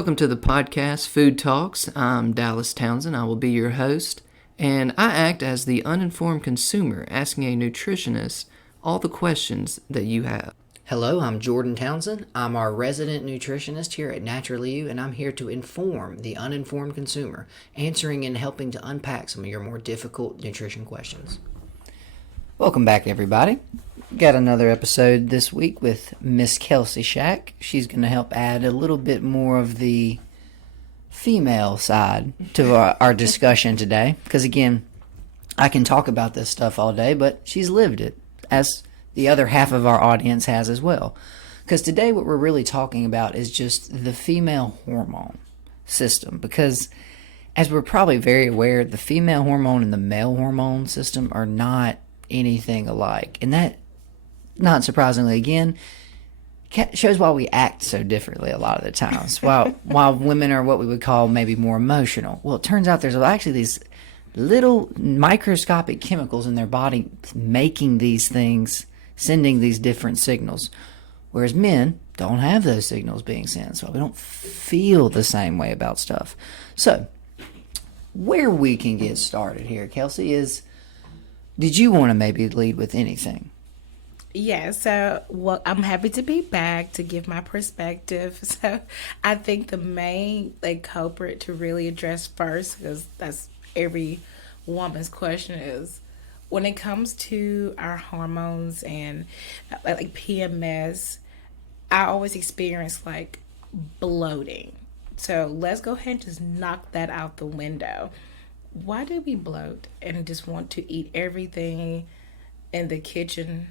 Welcome to the podcast, Food Talks. I'm Dallas Townsend. I will be your host, and I act as the uninformed consumer asking a nutritionist all the questions that you have. Hello, I'm Jordan Townsend. I'm our resident nutritionist here at Naturally You, and I'm here to inform the uninformed consumer, answering and helping to unpack some of your more difficult nutrition questions. Welcome back, everybody. Got another episode this week with Miss Kelcie Shack. She's going to help add a little bit more of the female side to our discussion today. Because again, I can talk about this stuff all day, but she's lived it, as the other half of our audience has as well. Because today what we're really talking about is just the female hormone system. Because as we're probably very aware, the female hormone and the male hormone system are not anything alike. And that, not surprisingly, again, shows why we act so differently a lot of the times. While women are what we would call maybe more emotional. Well, it turns out there's actually these little microscopic chemicals in their body making these things, sending these different signals. Whereas men don't have those signals being sent. So we don't feel the same way about stuff. So where we can get started here, Kelcie, is, did you want to maybe lead with anything? Yeah, so I'm happy to be back to give my perspective. So I think the main culprit to really address first, because that's every woman's question, is when it comes to our hormones and like PMS, I always experience bloating. So let's go ahead and just knock that out the window. Why do we bloat and just want to eat everything in the kitchen?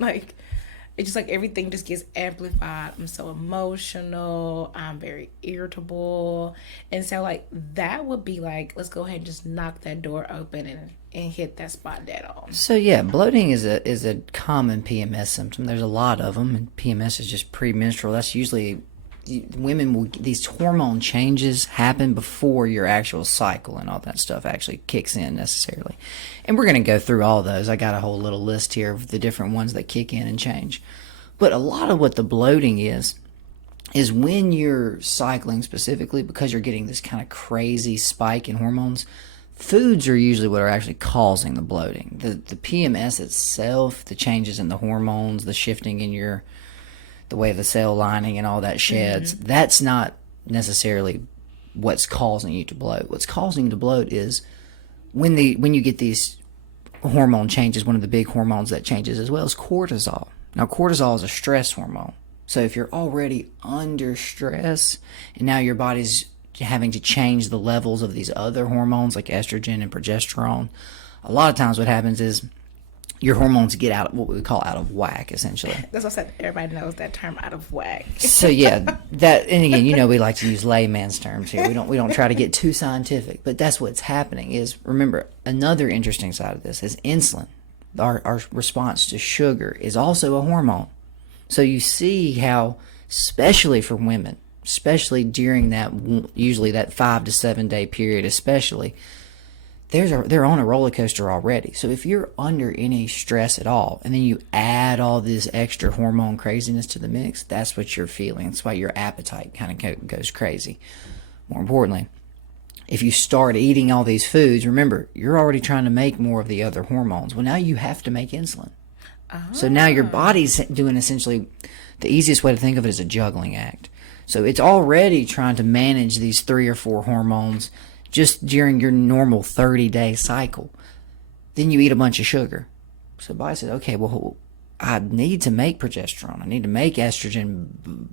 It's just everything just gets amplified. I'm so emotional. I'm very irritable. And so that would be let's go ahead and just knock that door open and hit that spot dead on. So yeah, bloating is a common PMS symptom. There's a lot of them, and PMS is just premenstrual. That's usually these hormone changes happen before your actual cycle and all that stuff actually kicks in necessarily. And we're going to go through all those. I got a whole little list here of the different ones that kick in and change. But a lot of what the bloating is when you're cycling specifically, because you're getting this kind of crazy spike in hormones, foods are usually what are actually causing the bloating. The PMS itself, the changes in the hormones, the shifting in the way the cell lining and all that sheds, that's not necessarily what's causing you to bloat. What's causing you to bloat is when you get these hormone changes. One of the big hormones that changes as well is cortisol. Now, cortisol is a stress hormone. So if you're already under stress and now your body's having to change the levels of these other hormones like estrogen and progesterone, a lot of times what happens is your hormones get out, what we call out of whack, essentially. That's what I said. Everybody knows that term, out of whack. So yeah, that, and again, we like to use layman's terms here. We don't try to get too scientific, but that's what's happening. Is, remember, another interesting side of this is insulin. Our response to sugar is also a hormone. So you see how, especially for women, especially during usually that 5 to 7 day period, especially, they're on a roller coaster already. So if you're under any stress at all, and then you add all this extra hormone craziness to the mix, that's what you're feeling. That's why your appetite kind of goes crazy. More importantly, if you start eating all these foods, remember, you're already trying to make more of the other hormones. Well, now you have to make insulin. So now your body's doing, essentially, the easiest way to think of it is a juggling act. So it's already trying to manage these 3 or 4 hormones just during your normal 30-day cycle. Then you eat a bunch of sugar. So the body says, okay, well, I need to make progesterone. I need to make estrogen,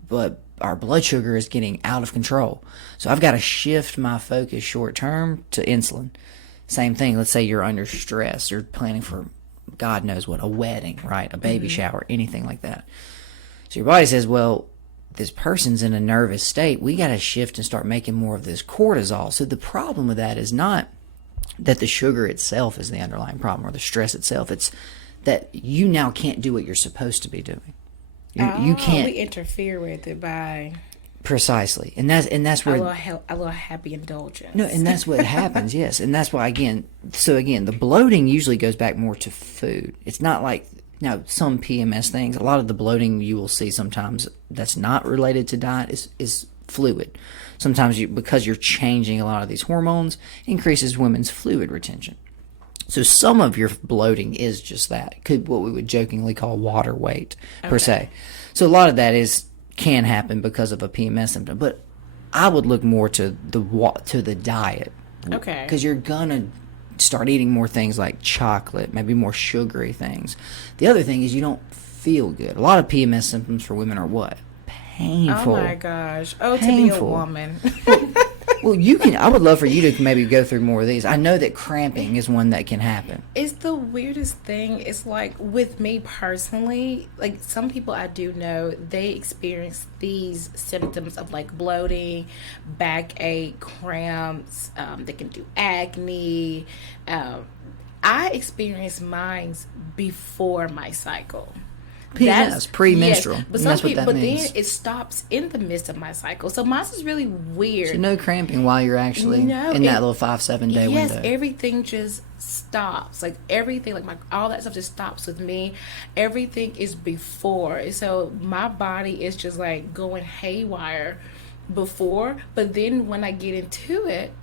but our blood sugar is getting out of control. So I've got to shift my focus short term to insulin. Same thing. Let's say you're under stress. You're planning for, God knows what, a wedding, right? A baby shower, anything like that. So your body says, well, this person's in a nervous state. We got to shift and start making more of this cortisol. So the problem with that is not that the sugar itself is the underlying problem or the stress itself. It's that you now can't do what you're supposed to be doing. You can't. We interfere with it by precisely, and that's where a little happy indulgence. No, and that's what happens. Yes, and that's why again, the bloating usually goes back more to food. It's not like Now, some PMS things, a lot of the bloating you will see sometimes that's not related to diet is fluid. Sometimes because you're changing a lot of these hormones, increases women's fluid retention. So some of your bloating is just that. Could what we would jokingly call water weight per se. So a lot of that can happen because of a PMS symptom. But I would look more to the diet. Okay. Because you're gonna start eating more things like chocolate, maybe more sugary things. The other thing is you don't feel good. A lot of PMS symptoms for women are what? Painful. Oh my gosh. Oh, Painful. to be a woman. Well, I would love for you to maybe go through more of these. I know that cramping is one that can happen. It's the weirdest thing. It's like with me personally, like some people I do know, they experience these symptoms of like bloating, backache, cramps. They can do acne. I experienced mine before my cycle. PMS, premenstrual. Yes, but that's what that means. then it stops in the midst of my cycle. So mine is really weird. So no cramping while you're actually in that little 5-7 day window. Yes, everything just stops. Like everything, like all that stuff just stops with me. Everything is before. So my body is just like going haywire before. But then when I get into it,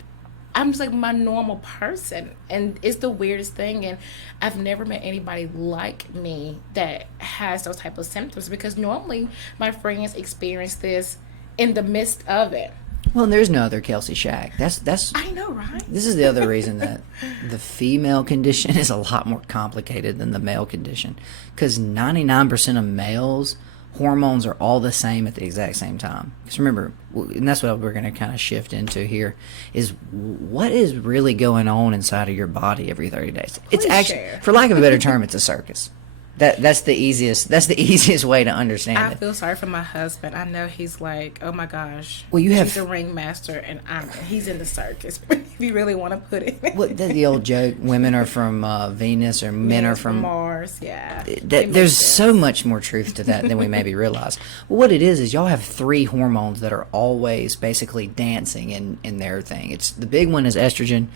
I'm just like my normal person, and it's the weirdest thing, and I've never met anybody like me that has those type of symptoms, because normally my friends experience this in the midst of it. Well, and there's no other Kelcie Shack. That's I know, right? This is the other reason that the female condition is a lot more complicated than the male condition, because 99% of males hormones are all the same at the exact same time. Because remember, and that's what we're going to kind of shift into here, is what is really going on inside of your body every 30 days. It's actually, for lack of a better term, it's a circus. That's the easiest way to understand it. I feel sorry for my husband. I know he's like, oh my gosh. Well, he's a ringmaster, and he's in the circus. If you really want to put it. What the old joke? Women are from Venus, or men are from Mars. Yeah. There's so much more truth to that than we maybe realize. Well, what it is y'all have 3 hormones that are always basically dancing in their thing. It's the big one is estrogen,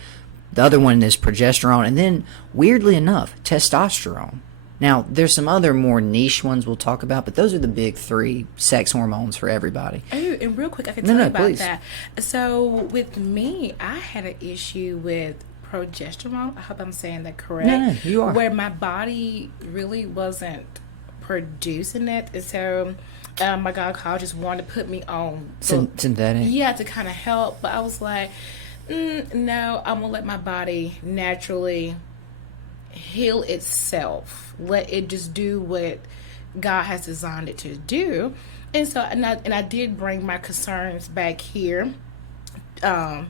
the other one is progesterone, and then weirdly enough, testosterone. Now, there's some other more niche ones we'll talk about, but those are the big 3 sex hormones for everybody. Oh, and real quick, I can tell you about please. that. So, with me, I had an issue with progesterone. I hope I'm saying that correct. No, you are. Where my body really wasn't producing it. And so, my gynecologist wanted to put me on synthetic. Yeah, to kind of help. But I was like, no, I'm going to let my body naturally heal itself. Let it just do what God has designed it to do. And so, and I did bring my concerns back here, to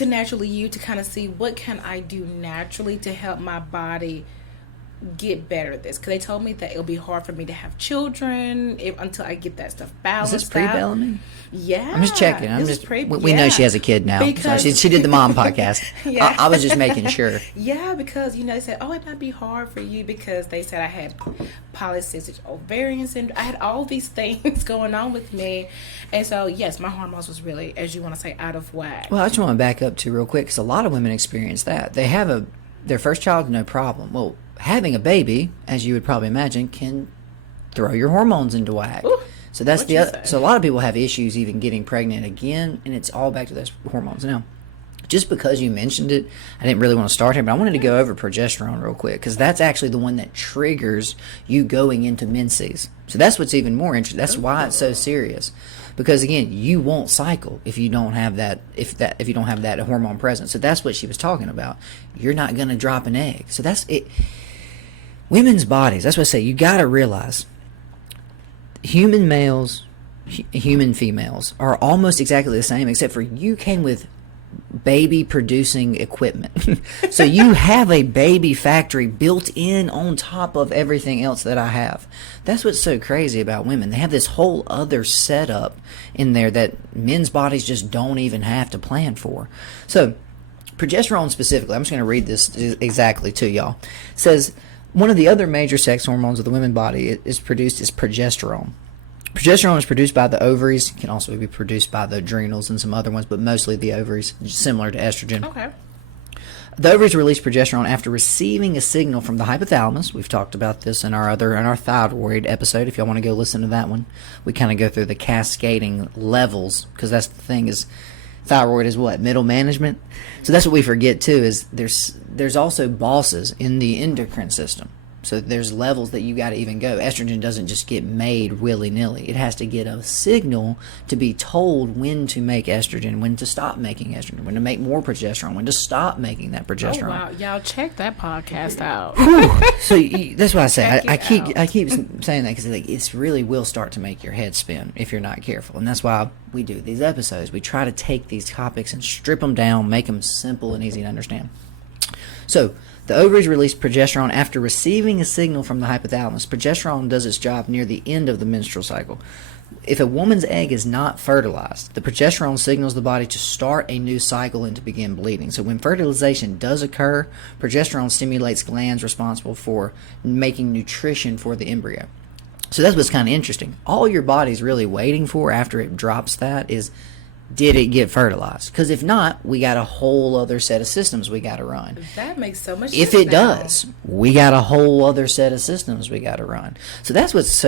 naturally you to kind of see what can I do naturally to help my body get better at this, because they told me that it'll be hard for me to have children until I get that stuff balanced. Is this pre-Bellamy? Yeah, I'm just checking. We know she has a kid now. Because she did the mom podcast. Yeah. I was just making sure. Yeah, because they said, it might be hard for you because they said I had polycystic ovarian syndrome. I had all these things going on with me, and so yes, my hormones was really, as you want to say, out of whack. Well, I just want to back up real quick, because a lot of women experience that. They have their first child, no problem. Well, having a baby, as you would probably imagine, can throw your hormones into whack. Ooh, so that's so a lot of people have issues even getting pregnant again, and it's all back to those hormones. Now, just because you mentioned it, I didn't really want to start here, but I wanted to go over progesterone real quick, because that's actually the one that triggers you going into menses. So that's what's even more interesting. That's why it's so serious. Because again, you won't cycle if you don't have that if you don't have that hormone present. So that's what she was talking about. You're not going to drop an egg. So that's it. Women's bodies, that's what I say, you got to realize human males, human females are almost exactly the same, except for you came with baby producing equipment. So you have a baby factory built in on top of everything else that I have. That's what's so crazy about women. They have this whole other setup in there that men's bodies just don't even have to plan for. So progesterone specifically, I'm just going to read this exactly to y'all. It says, one of the other major sex hormones of the women's body is progesterone. Progesterone is produced by the ovaries. It can also be produced by the adrenals and some other ones, but mostly the ovaries, similar to estrogen. Okay. The ovaries release progesterone after receiving a signal from the hypothalamus. We've talked about this in our thyroid episode. If y'all want to go listen to that one, we kind of go through the cascading levels, because that's the thing is, thyroid is what? Middle management. So that's what we forget too, is there's also bosses in the endocrine system. So there's levels that you got to even go. Estrogen doesn't just get made willy-nilly. It has to get a signal to be told when to make estrogen, when to stop making estrogen, when to make more progesterone, when to stop making that progesterone. Oh, wow. Y'all check that podcast out. So that's why I say I keep saying that, because like, it's really will start to make your head spin if you're not careful. And that's why we do these episodes. We try to take these topics and strip them down, make them simple and easy to understand. So the ovaries release progesterone after receiving a signal from the hypothalamus. Progesterone does its job near the end of the menstrual cycle. If a woman's egg is not fertilized, the progesterone signals the body to start a new cycle and to begin bleeding. So when fertilization does occur, progesterone stimulates glands responsible for making nutrition for the embryo. So that's what's kind of interesting. All your body's really waiting for after it drops that is, did it get fertilized? Because if not, we got a whole other set of systems we got to run. That makes so much sense. If it does, we got a whole other set of systems we got to run. So that's what's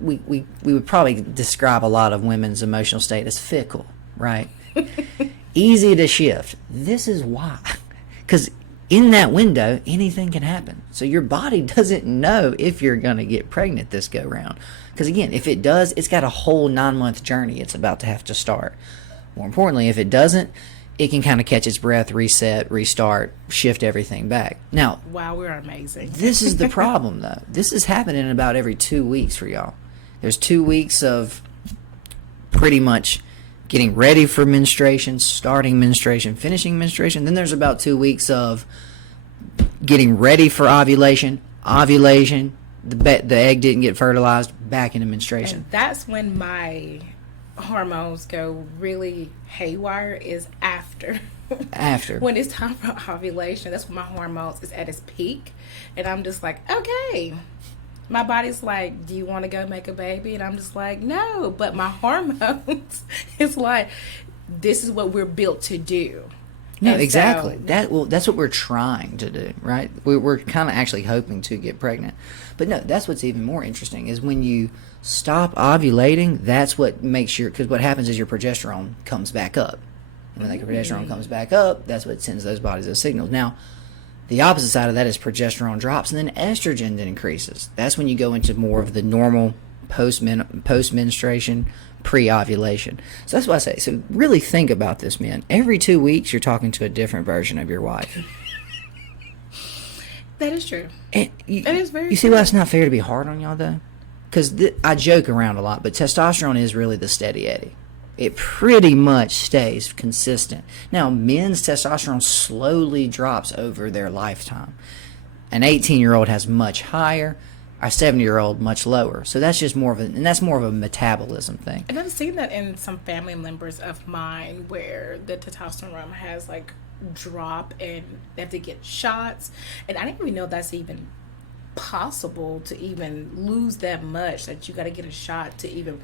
we would probably describe a lot of women's emotional state as fickle, right? Easy to shift. This is why. Because in that window, anything can happen. So your body doesn't know if you're going to get pregnant this go round. Because again, if it does, it's got a whole 9-month journey it's about to have to start. More importantly, if it doesn't, it can kind of catch its breath, reset, restart, shift everything back. Now, wow, we're amazing. This is the problem, though. This is happening about every 2 weeks for y'all. There's 2 weeks of pretty much getting ready for menstruation, starting menstruation, finishing menstruation. Then there's about 2 weeks of getting ready for ovulation, the egg didn't get fertilized, back into menstruation. And that's when my hormones go really haywire, is after when it's time for ovulation. That's when my hormones is at its peak, and I'm just like, okay, my body's like, do you want to go make a baby? And I'm just like, no, but my hormones is like, this is what we're built to do. No, exactly. That's what we're trying to do, right? We're kind of actually hoping to get pregnant. But no, that's what's even more interesting is when you stop ovulating, that's what makes because what happens is your progesterone comes back up. And when the progesterone comes back up, that's what sends those bodies those signals. Now, the opposite side of that is progesterone drops, and then estrogen then increases. That's when you go into more of the normal post-menstruation, pre-ovulation. So that's why I say, so really think about this, men. Every 2 weeks, you're talking to a different version of your wife. That is true. And that is very true. You see why it's not fair to be hard on y'all, though? Because I joke around a lot, but testosterone is really the steady Eddie. It pretty much stays consistent. Now, men's testosterone slowly drops over their lifetime. An 18-year-old has much higher, a 70-year-old much lower. So that's just more of a metabolism thing. And I've seen that in some family members of mine where the testosterone has like drop and they have to get shots. And I didn't even know that's even possible to even lose that much, that you got to get a shot to even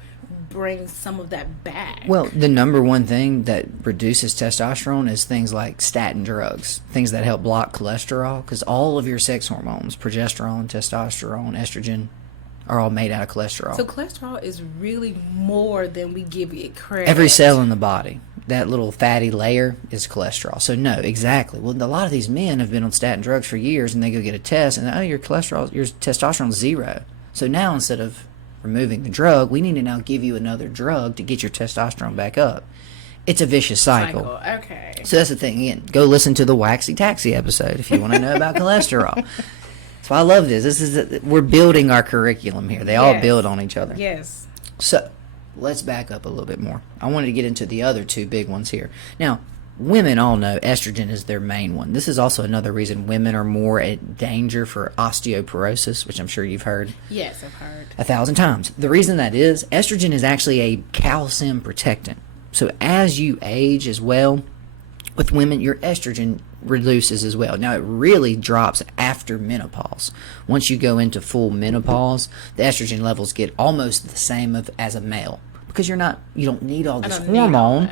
bring some of that back. Well, the number one thing that reduces testosterone is things like statin drugs, things that help block cholesterol, because all of your sex hormones, progesterone, testosterone, estrogen, are all made out of cholesterol. So cholesterol is really more than we give it credit. Every cell in the body, that little fatty layer is cholesterol. So no, exactly. Well, a lot of these men have been on statin drugs for years, and they go get a test, and your testosterone's 0. So now instead of removing the drug, we need to now give you another drug to get your testosterone back up. It's a vicious cycle. Okay. So that's the thing. Again, go listen to the Waxy Taxi episode if you want to know about cholesterol. So I love this. We're building our curriculum here. They all build on each other. Yes. So let's back up a little bit more. I wanted to get into the other two big ones here. Now, women all know estrogen is their main one. This is also another reason women are more at danger for osteoporosis, which I'm sure you've heard. Yes, I've heard 1,000 times. The reason that is, estrogen is actually a calcium protectant. So as you age as well, with women, your estrogen reduces as well. Now, it really drops after menopause. Once you go into full menopause, the estrogen levels get almost the same as a male, because you don't need all this hormone.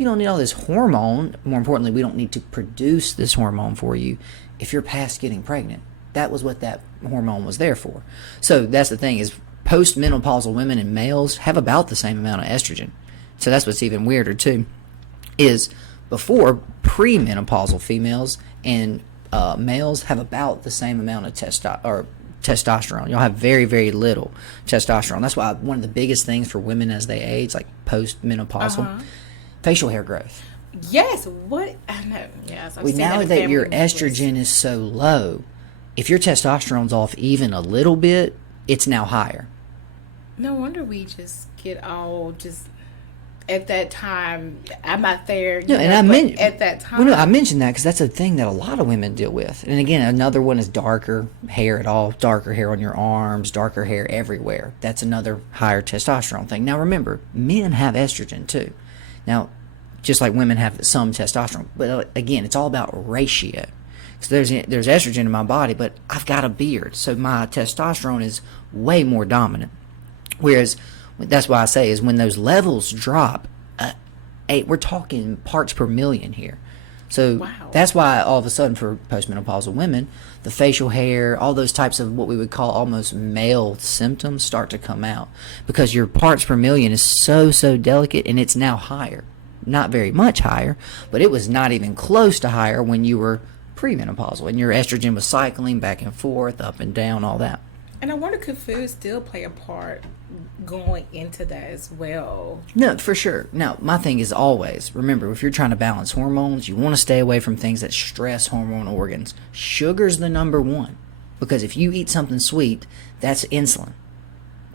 You don't need all this hormone. More importantly, we don't need to produce this hormone for you if you're past getting pregnant. That was what that hormone was there for. So that's the thing is postmenopausal women and males have about the same amount of estrogen. So that's what's even weirder too, is before premenopausal females and males have about the same amount of testosterone. You'll have very, very little testosterone. That's why one of the biggest things for women as they age, like postmenopausal, facial hair growth. Yes, what I know. Yes, now that your estrogen is so low, if your testosterone's off even a little bit, it's now higher. No wonder we just get all just at that time. I'm not there. No, and I meant at that time. Well, no, I mentioned that because that's a thing that a lot of women deal with. And again, another one is darker hair at all, darker hair on your arms, darker hair everywhere. That's another higher testosterone thing. Now remember, men have estrogen too. Now, just like women have some testosterone, but again, it's all about ratio. So there's estrogen in my body, but I've got a beard, so my testosterone is way more dominant. Whereas that's why I say is when those levels drop, we're talking parts per million here. So That's why all of a sudden for postmenopausal women, the facial hair, all those types of what we would call almost male symptoms start to come out because your parts per million is so delicate and it's now higher. Not very much higher, but it was not even close to higher when you were premenopausal and your estrogen was cycling back and forth, up and down, all that. And I wonder, could food still play a part going into that as well? No, for sure. Now, my thing is always, remember, if you're trying to balance hormones, you want to stay away from things that stress hormone organs. Sugar's the number one. Because if you eat something sweet, that's insulin.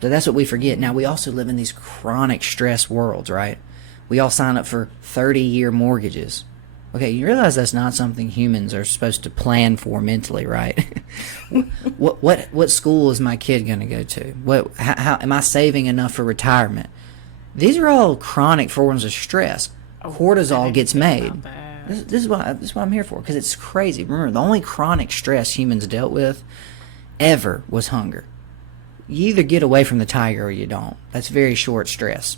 So that's what we forget. Now, we also live in these chronic stress worlds, right? We all sign up for 30-year mortgages. Okay, you realize that's not something humans are supposed to plan for mentally, right? What school is my kid going to go to? How am I saving enough for retirement? These are all chronic forms of stress. Cortisol gets made. This is what I'm here for, because it's crazy. Remember, the only chronic stress humans dealt with ever was hunger. You either get away from the tiger or you don't. That's very short stress.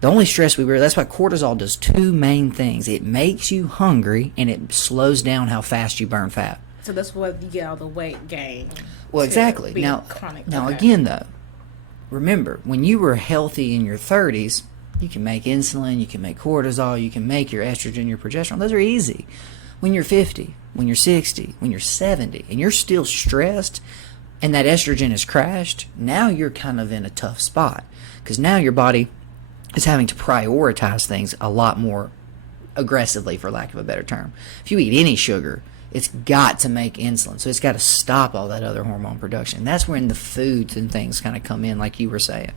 The only stress that's why cortisol does two main things. It makes you hungry, and it slows down how fast you burn fat. So that's what you get all the weight gain. Well, exactly. Now again, though, remember, when you were healthy in your 30s, you can make insulin, you can make cortisol, you can make your estrogen, your progesterone. Those are easy. When you're 50, when you're 60, when you're 70, and you're still stressed, and that estrogen has crashed, now you're kind of in a tough spot. Because now your body is having to prioritize things a lot more aggressively, for lack of a better term. If you eat any sugar, it's got to make insulin. So it's got to stop all that other hormone production. And that's when the foods and things kind of come in, like you were saying.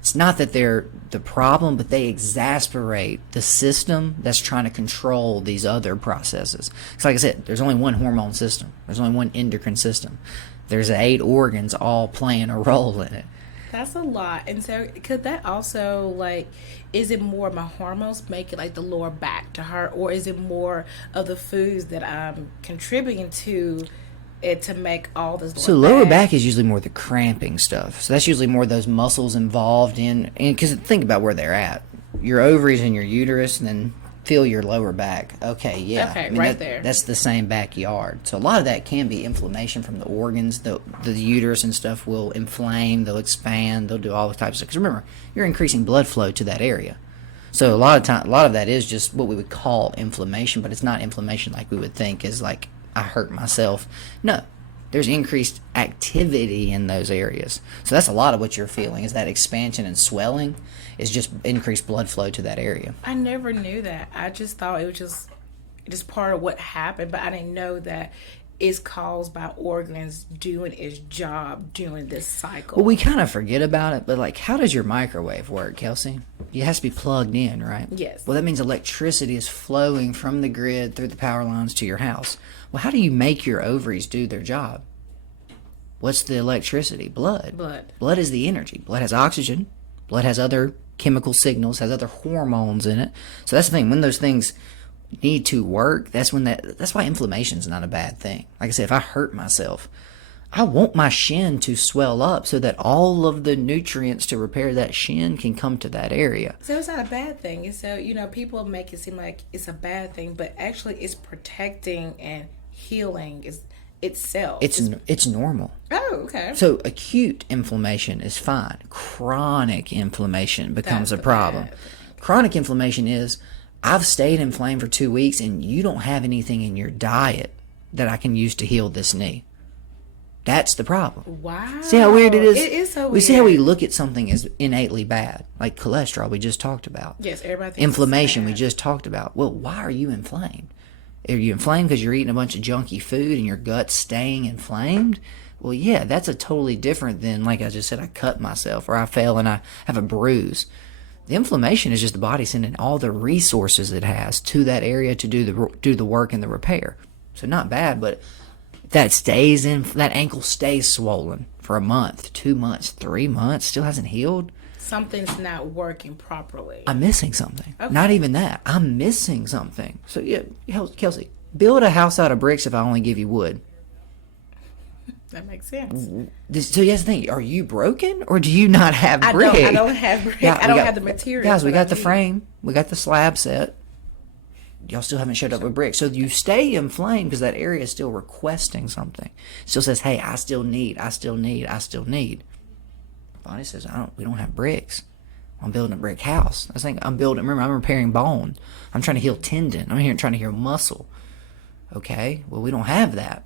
It's not that they're the problem, but they exasperate the system that's trying to control these other processes. Because like I said, there's only one hormone system. There's only one endocrine system. There's 8 organs all playing a role in it. That's a lot. And so could that also, is it more my hormones make it like the lower back to hurt, or is it more of the foods that I'm contributing to it to make all this lower back is usually more the cramping stuff. So that's usually more those muscles involved in, because think about where they're at. Your ovaries and your uterus, and then feel your lower back. Okay, yeah. Okay, there. That's the same backyard. So a lot of that can be inflammation from the organs. The uterus and stuff will inflame, they'll expand, they'll do all the types of stuff. Because remember, you're increasing blood flow to that area. So a lot of that is just what we would call inflammation, but it's not inflammation like we would think is like I hurt myself. No. There's increased activity in those areas. So that's a lot of what you're feeling, is that expansion and swelling is just increased blood flow to that area. I never knew that. I just thought it was just part of what happened, but I didn't know that it's caused by organs doing its job during this cycle. Well, we kind of forget about it, but how does your microwave work, Kelcie? It has to be plugged in, right? Yes. Well, that means electricity is flowing from the grid through the power lines to your house. Well, how do you make your ovaries do their job? What's the electricity? Blood. Blood is the energy. Blood has oxygen. Blood has other chemical signals, has other hormones in it. So that's the thing. When those things need to work, that's why inflammation is not a bad thing. Like I said, if I hurt myself, I want my shin to swell up so that all of the nutrients to repair that shin can come to that area. So it's not a bad thing. And so, people make it seem like it's a bad thing, but actually it's protecting and healing itself. It's normal. Oh, okay. So acute inflammation is fine. Chronic inflammation becomes a problem. Chronic inflammation is, I've stayed inflamed for 2 weeks and you don't have anything in your diet that I can use to heal this knee. That's the problem. Wow. See how weird it is? It is so weird. We see how we look at something as innately bad, like cholesterol we just talked about. Yes, everybody thinks inflammation it's we bad. just talked about. Well, why are you inflamed? Are you inflamed because you're eating a bunch of junky food and your gut's staying inflamed? Well, yeah, that's a totally different than, like I just said, I cut myself or I fell and I have a bruise. The inflammation is just the body sending all the resources it has to that area to do the work and the repair. So not bad, but that ankle stays swollen for a month, 2 months, 3 months, still hasn't healed. Something's not working properly. I'm missing something. Okay. Not even that. I'm missing something. So yeah, Kelcie, build a house out of bricks if I only give you wood. That makes sense. So here's the thing: are you broken, or do you not have brick? I don't have brick. Yeah, I don't have the material. Guys, we got the frame. We got the slab set. Y'all still haven't showed up with brick. So you stay inflamed because that area is still requesting something. It still says, hey, I still need. Bonnie says, we don't have bricks. I'm building a brick house. Remember, I'm repairing bone. I'm trying to heal tendon. I'm here trying to heal muscle. Okay, well, we don't have that.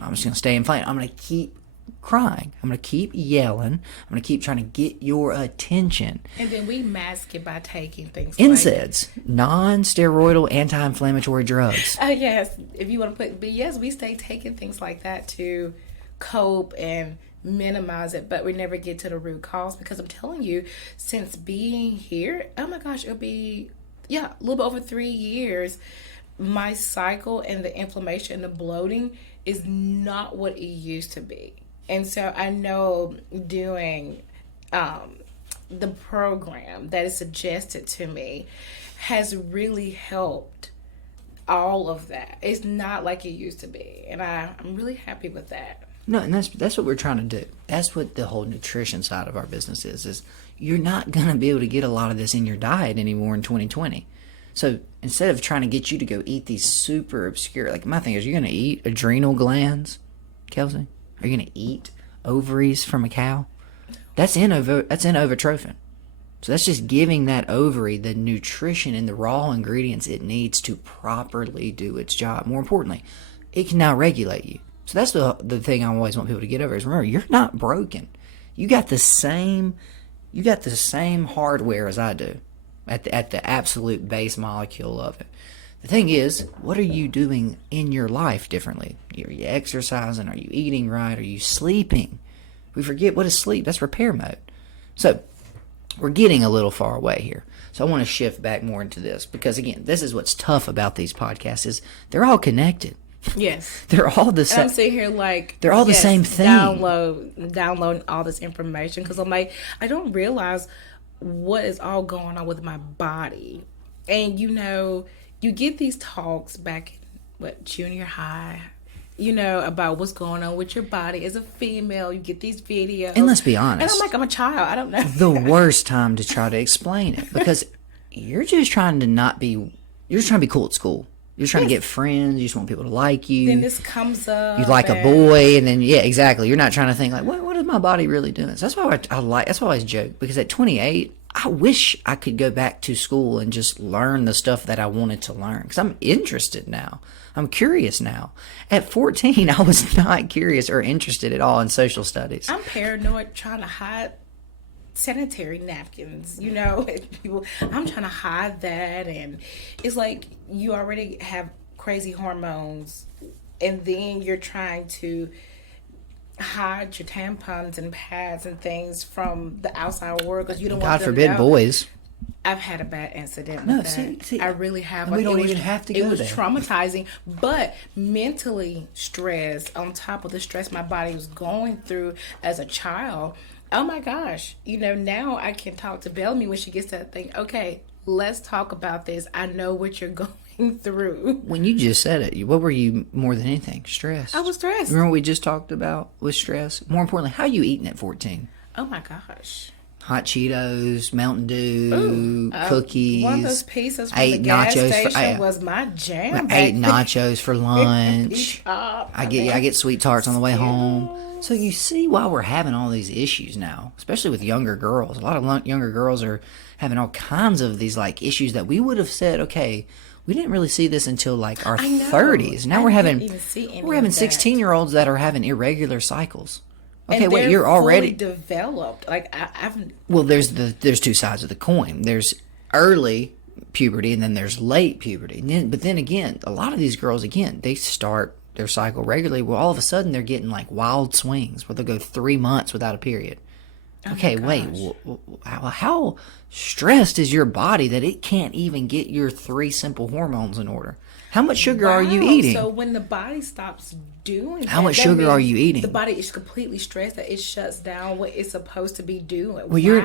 I'm just going to stay inflamed. I'm going to keep crying. I'm going to keep yelling. I'm going to keep trying to get your attention. And then we mask it by taking things NSAIDs, non-steroidal anti-inflammatory drugs. Oh, yes. If you want to but yes, we stay taking things like that to cope and minimize it, but we never get to the root cause because I'm telling you, since being here, oh my gosh, it'll be, a little bit over 3 years, my cycle and the inflammation and the bloating is not what it used to be. And so I know doing the program that is suggested to me has really helped all of that. It's not like it used to be. And I'm really happy with that. No, and that's what we're trying to do. That's what the whole nutrition side of our business is you're not going to be able to get a lot of this in your diet anymore in 2020. So instead of trying to get you to go eat these super obscure, like my thing is, you're going to eat adrenal glands, Kelcie? Are you going to eat ovaries from a cow? That's ovotrophin. So that's just giving that ovary the nutrition and the raw ingredients it needs to properly do its job. More importantly, it can now regulate you. So that's the thing I always want people to get over is, remember, you're not broken. You got the same hardware as I do at the absolute base molecule of it. The thing is, what are you doing in your life differently? Are you exercising? Are you eating right? Are you sleeping? We forget, what is sleep? That's repair mode. So we're getting a little far away here. So I want to shift back more into this because, again, this is what's tough about these podcasts is they're all connected. Yes. They're all the same. I'm sitting here like they're all the same thing. Downloading all this information because I'm like, I don't realize what is all going on with my body. And you get these talks back in junior high, about what's going on with your body as a female. You get these videos. And let's be honest. And I'm like, I'm a child. I don't know. The worst time to try to explain it because you're just trying to be cool at school. You're just trying to get friends. You just want people to like you. Then this comes up. You like a boy, and then exactly. You're not trying to think like, what is my body really doing? So that's why that's why I always joke because at 28, I wish I could go back to school and just learn the stuff that I wanted to learn because I'm interested now. I'm curious now. At 14, I was not curious or interested at all in social studies. I'm paranoid, trying to hide sanitary napkins, people. I'm trying to hide that, and it's like you already have crazy hormones, and then you're trying to hide your tampons and pads and things from the outside world because you don't want God them forbid to know. boys. I've had a bad incident with that. See, I really have. We don't even have to go there. It was traumatizing, but mentally stressed on top of the stress my body was going through as a child. Oh my gosh. Now I can talk to Bellamy when she gets to that thing. Okay, let's talk about this. I know what you're going working through. When you just said it, what were you more than anything? Stressed. I was stressed. Remember what we just talked about with stress? More importantly, how you eating at 14? Oh my gosh. Hot Cheetos, Mountain Dew, cookies. One of those pizzas from the gas station was my jam. I ate nachos for lunch. I get sweet tarts on the way home. So you see why we're having all these issues now, especially with younger girls. A lot of younger girls are having all kinds of these like issues that we would have said, okay, we didn't really see this until like our 30s. Now we're having 16-year-olds that are having irregular cycles. Okay, and wait, you're already developed. Like I've. Well, there's two sides of the coin. There's early puberty, and then there's late puberty. But then again, a lot of these girls, again, they start their cycle regularly. Well, all of a sudden, they're getting like wild swings where they'll go 3 months without a period. Okay, wait, how stressed is your body that it can't even get your 3 simple hormones in order? How much sugar are you eating? So when the body stops doing how much sugar are you eating? The body is completely stressed that it shuts down what it's supposed to be doing. Well, you're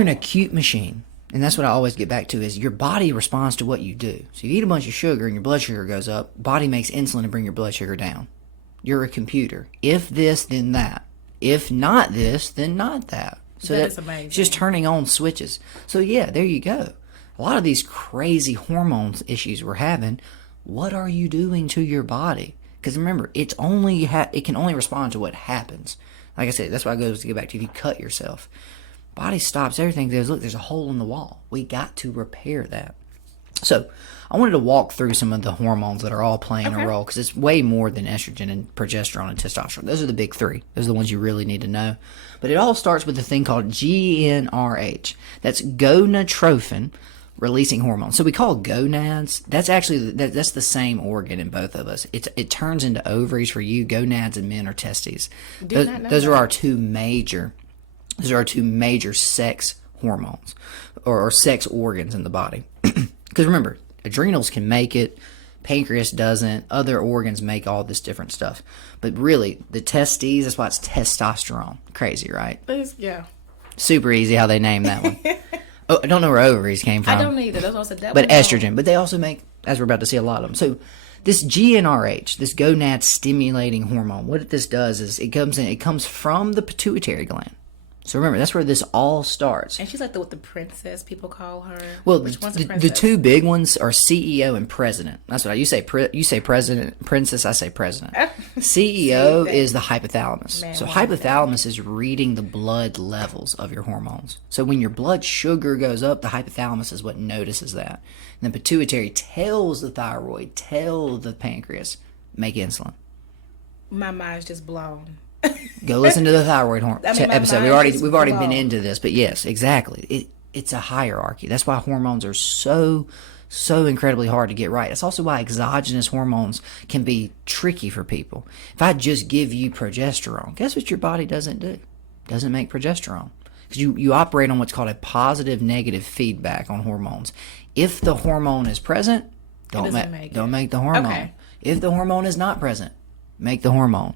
an acute machine. And that's what I always get back to is your body responds to what you do. So you eat a bunch of sugar and your blood sugar goes up. Body makes insulin to bring your blood sugar down. You're a computer. If this, then that. If not this, then not that. So that is amazing. It's just turning on switches. So yeah, there you go. A lot of these crazy hormones issues we're having, what are you doing to your body? Because remember, it can only respond to what happens. Like I said, that's why it goes to get back to if you cut yourself. Body stops everything. Look, there's a hole in the wall. We got to repair that. So I wanted to walk through some of the hormones that are all playing a role because it's way more than estrogen and progesterone and testosterone. Those are the big 3. Those are the ones you really need to know. But it all starts with a thing called GnRH. That's gonadotrophin releasing hormone. So we call gonads. That's actually that's the same organ in both of us. It turns into ovaries for you. Gonads in men are testes. Those are our two major sex hormones or sex organs in the body. Because remember, adrenals can make it, pancreas doesn't, other organs make all this different stuff. But really, the testes, that's why it's testosterone. Crazy, right? Yeah. Super easy how they name that one. Oh, I don't know where ovaries came from. I don't either. That's what I said. But estrogen. But they also make, as we're about to see, a lot of them. So this GnRH, this gonad stimulating hormone, what this does is it comes from the pituitary gland. So remember, that's where this all starts. And she's like what the princess people call her. Well, Which one's the 2 big ones are CEO and president. That's what you say. You say president, princess. I say president. CEO is the hypothalamus. So hypothalamus is reading the blood levels of your hormones. So when your blood sugar goes up, the hypothalamus is what notices that. And the pituitary tells the thyroid, tells the pancreas, make insulin. My mind's just blown. Go listen to the thyroid hormone episode. We've already been into this, but yes, exactly. It's a hierarchy. That's why hormones are so incredibly hard to get right. It's also why exogenous hormones can be tricky for people. If I just give you progesterone, guess what your body doesn't do? Doesn't make progesterone. Because you operate on what's called a positive negative feedback on hormones. If the hormone is present, don't make the hormone. Okay. If the hormone is not present, make the hormone.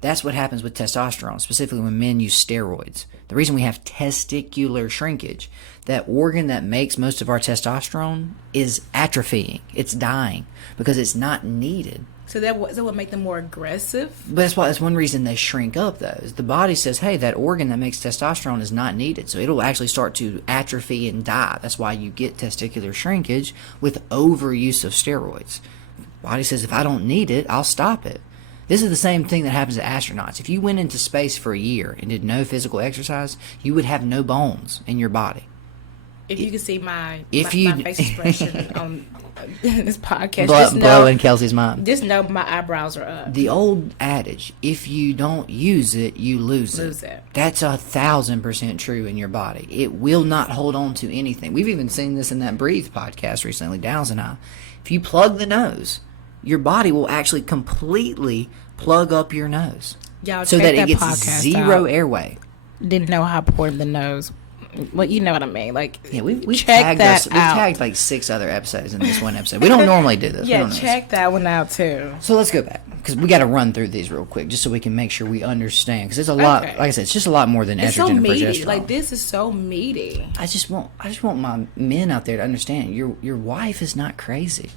That's what happens with testosterone, specifically when men use steroids. The reason we have testicular shrinkage, that organ that makes most of our testosterone, is atrophying. It's dying because it's not needed. So that would make them more aggressive? But that's one reason they shrink up, though. Is the body says, hey, that organ that makes testosterone is not needed. So it'll actually start to atrophy and die. That's why you get testicular shrinkage with overuse of steroids. The body says, if I don't need it, I'll stop it. This is the same thing that happens to astronauts. If you went into space for a year and did no physical exercise, you would have no bones in your body. If you could see my face expression on this podcast, blowing Kelsey's mind. Just know my eyebrows are up. The old adage, if you don't use it, you lose it. That's 1,000% true in your body. It will not hold on to anything. We've even seen this in that Breathe podcast recently, Downs and I. If you plug the nose, your body will actually completely plug up your nose. Y'all so that it gets zero out. Airway. Didn't know how important the nose. Well, you know what I mean. Like, yeah, we tagged that out. We tagged like 6 other episodes in this one episode. We don't normally do this. Yeah, check that one out too. So let's go back because we got to run through these real quick just so we can make sure we understand because it's a lot. Like I said, it's just a lot more than estrogen and progesterone. Like this is so meaty. I just want my men out there to understand your wife is not crazy.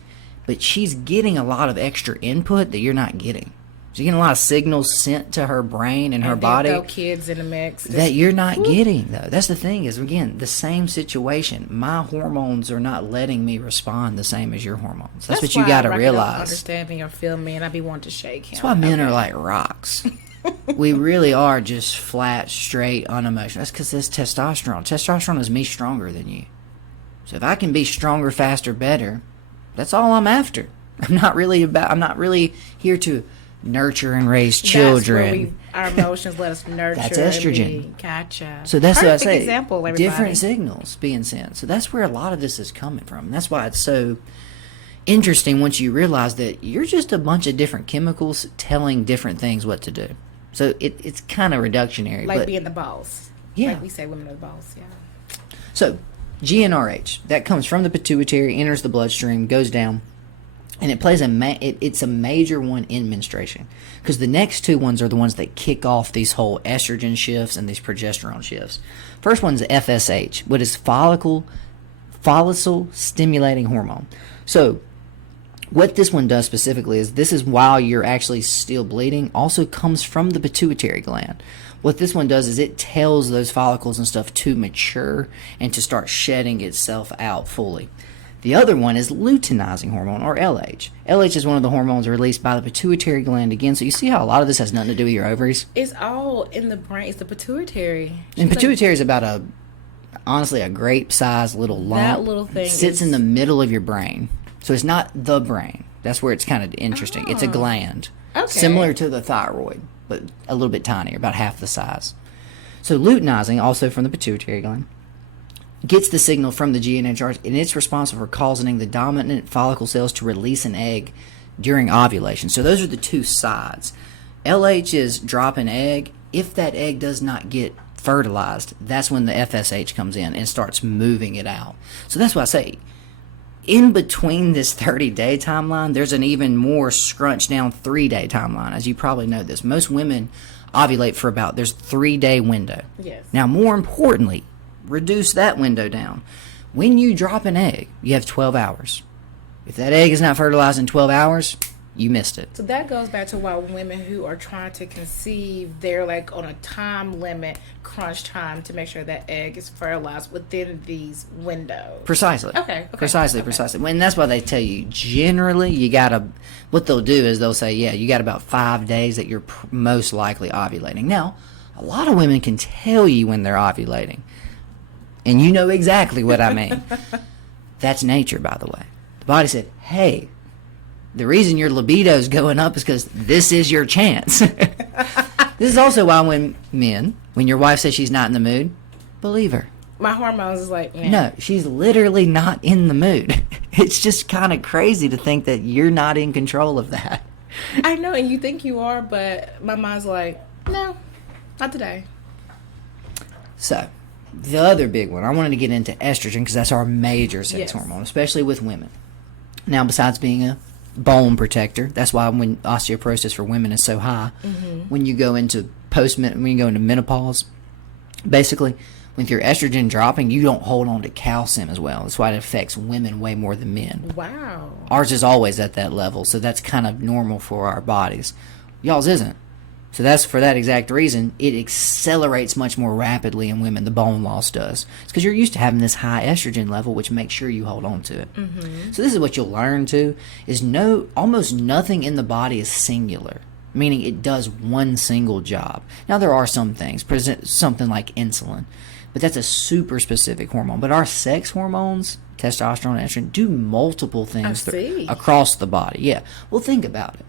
but she's getting a lot of extra input that you're not getting. She's getting a lot of signals sent to her brain and her body throw kids in the mix that you're not getting, though. That's the thing is, again, the same situation. My hormones are not letting me respond the same as your hormones. That's what you got to realize. Don't understand me or feel me, and I be wanting to shake him. That's why men are like rocks. We really are just flat, straight, unemotional. That's because this testosterone. Testosterone is me stronger than you. So if I can be stronger, faster, better, that's all I'm after. I'm not really here to nurture and raise children. Our emotions let us nurture. That's estrogen. Gotcha. So that's Perfect what I say. Example, everybody. Different signals being sent. So that's where a lot of this is coming from. And that's why it's so interesting once you realize that you're just a bunch of different chemicals telling different things what to do. So it's kind of reductionary. Like but being the boss. Yeah. Like we say women are the boss, yeah. So GnRH, that comes from the pituitary, enters the bloodstream, goes down, and it plays it's a major one in menstruation, because the next two ones are the ones that kick off these whole estrogen shifts and these progesterone shifts. First one's FSH, what is follicle stimulating hormone. So what this one does specifically is, this is while you're actually still bleeding, also comes from the pituitary gland. What this one does is it tells those follicles and stuff to mature and to start shedding itself out fully. The other one is luteinizing hormone, or LH. LH is one of the hormones released by the pituitary gland again. So you see how a lot of this has nothing to do with your ovaries? It's all in the brain. It's the pituitary. And pituitary is about honestly a grape-sized little lump. That little thing sits in the middle of your brain. So it's not the brain. That's where it's kind of interesting. It's a gland. Okay. Similar to the thyroid, but a little bit tinier, about half the size. So luteinizing, also from the pituitary gland, gets the signal from the GnRH, and it's responsible for causing the dominant follicle cells to release an egg during ovulation. So those are the two sides. LH is drop an egg. If that egg does not get fertilized, that's when the FSH comes in and starts moving it out. So that's why I say, in between this 30-day timeline, there's an even more scrunched down 3-day timeline. As you probably know this, most women ovulate for there's 3-day window. Yes. Now, more importantly, reduce that window down. When you drop an egg, you have 12 hours. If that egg is not fertilized in 12 hours, you missed it. So that goes back to why women who are trying to conceive, they're like on a time limit, crunch time, to make sure that egg is fertilized within these windows. Precisely. Okay. Precisely. And that's why they tell you, generally, what they'll do is they'll say, yeah, you got about 5 days that you're most likely ovulating. Now, a lot of women can tell you when they're ovulating. And you know exactly what I mean. That's nature, by the way. The body said, hey, the reason your libido is going up is because this is your chance. This is also why when your wife says she's not in the mood, believe her. My hormones is like, no, she's literally not in the mood. It's just kind of crazy to think that you're not in control of that. I know, and you think you are, but my mind's like, no, not today. So, the other big one, I wanted to get into estrogen because that's our major sex hormone, especially with women. Now, besides being a bone protector, that's why when osteoporosis for women is so high, when you go into menopause, basically, with your estrogen dropping, you don't hold on to calcium as well. That's why it affects women way more than men. Wow. Ours is always at that level, so that's kind of normal for our bodies. Y'all's isn't. So that's for that exact reason, it accelerates much more rapidly in women, the bone loss does. It's because you're used to having this high estrogen level, which makes sure you hold on to it. So this is what you'll learn too, is almost nothing in the body is singular, meaning it does one single job. Now there are some things, something like insulin, but that's a super specific hormone. But our sex hormones, testosterone and estrogen, do multiple things across the body. Yeah, well, think about it.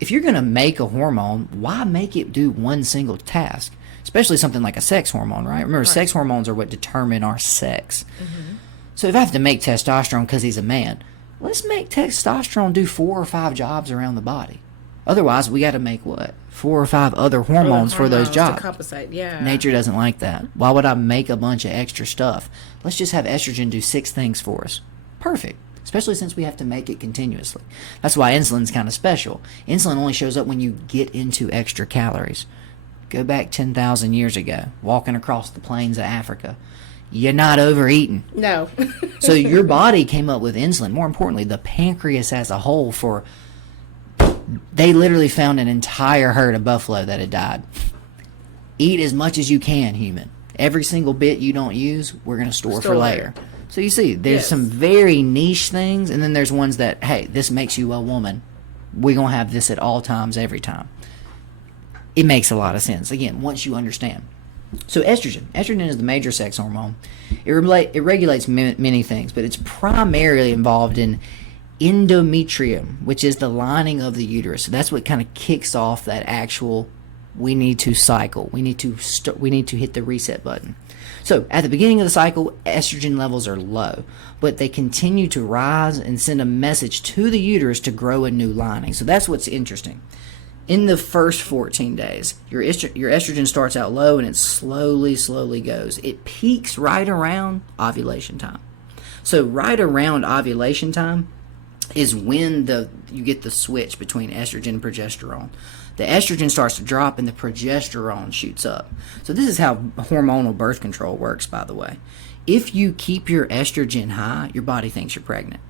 If you're going to make a hormone, why make it do one single task? Especially something like a sex hormone, right? Remember, sex hormones are what determine our sex. So if I have to make testosterone because he's a man, let's make testosterone do 4 or 5 jobs around the body. Otherwise, we got to make 4 or 5 other hormones for those jobs. To compensate, yeah. Nature doesn't like that. Why would I make a bunch of extra stuff? Let's just have estrogen do 6 things for us. Perfect. Especially since we have to make it continuously. That's why insulin's kind of special. Insulin only shows up when you get into extra calories. Go back 10,000 years ago, walking across the plains of Africa. you're not overeating. No. So your body came up with insulin. More importantly, the pancreas as a whole, they literally found an entire herd of buffalo that had died. Eat as much as you can, human. Every single bit you don't use, we're going to store for later. So you see, there's some very niche things, and then there's ones that, hey, this makes you a woman. We're going to have this at all times, every time. It makes a lot of sense, again, once you understand. So estrogen. Estrogen is the major sex hormone. It regulates many things, but it's primarily involved in endometrium, which is the lining of the uterus. So that's what kind of kicks off that actual, we need to cycle. We need to hit the reset button. So at the beginning of the cycle, estrogen levels are low, but they continue to rise and send a message to the uterus to grow a new lining. So that's what's interesting. In the first 14 days, your estrogen starts out low and it slowly goes. It peaks right around ovulation time. So right around ovulation time is when you get the switch between estrogen and progesterone. The estrogen starts to drop and the progesterone shoots up. So this is how hormonal birth control works, by the way. If you keep your estrogen high, your body thinks you're pregnant.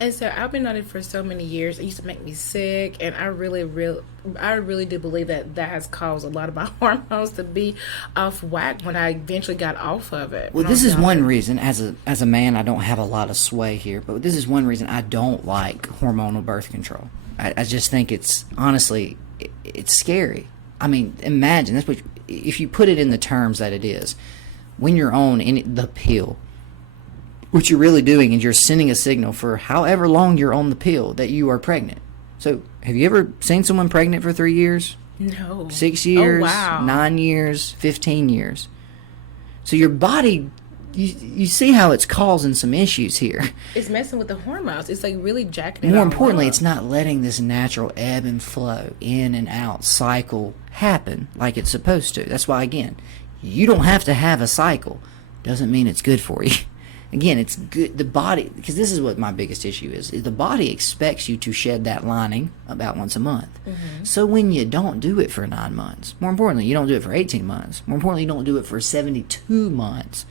And so I've been on it for so many years. It used to make me sick, and I really do believe that has caused a lot of my hormones to be off whack when I eventually got off of it. Well, this is one reason, as a man, I don't have a lot of sway here, but this is one reason I don't like hormonal birth control. I just think it's, honestly, it's scary. I mean, imagine, that's what, if you put it in the terms that it is, when you're on the pill, what you're really doing is you're sending a signal for however long you're on the pill that you are pregnant. So, have you ever seen someone pregnant for 3 years? No. 6 years? Oh, wow. 9 years? 15 years? So your body, you see how it's causing some issues here. It's messing with the hormones. It's like really jacking it More all importantly, up. it's not letting this natural ebb and flow, in and out cycle happen like it's supposed to. That's why, again, you don't have to have a cycle. Doesn't mean it's good for you. Again, it's good. The body, because this is what my biggest issue is the body expects you to shed that lining about once a month. Mm-hmm. So when you don't do it for 9 months, more importantly, you don't do it for 18 months, more importantly, you don't do it for 72 months,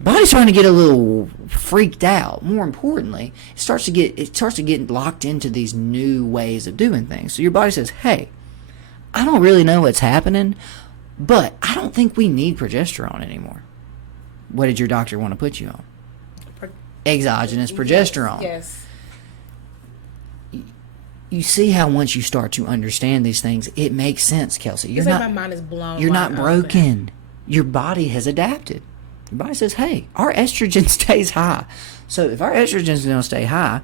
body's starting to get a little freaked out. More importantly, it starts to get locked into these new ways of doing things. So your body says, hey, I don't really know what's happening, but I don't think we need progesterone anymore. What did your doctor want to put you on? Exogenous progesterone. Yes. You see how once you start to understand these things, it makes sense, Kelcie. It's like my mind is blown. You're not broken. Your body has adapted. Your body says, hey, our estrogen stays high. So if our estrogen is going to stay high,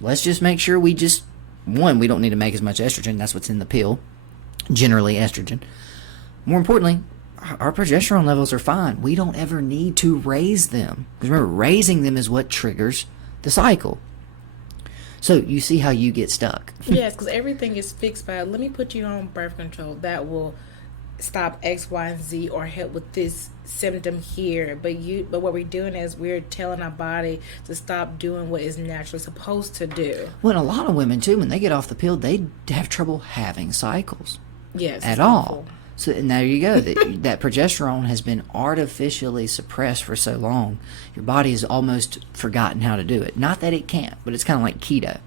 let's just make sure we don't need to make as much estrogen. That's what's in the pill. Generally estrogen. More importantly, our progesterone levels are fine. We don't ever need to raise them. Because remember, raising them is what triggers the cycle. So you see how you get stuck. Yes, because everything is fixed by, let me put you on birth control. That will stop X, Y, and Z or help with this symptom here. But what we're doing is we're telling our body to stop doing what it's naturally supposed to do. Well, and a lot of women, too, when they get off the pill, they have trouble having cycles. Yes. At all. So and there you go. That progesterone has been artificially suppressed for so long, your body has almost forgotten how to do it. Not that it can't, but it's kind of like keto.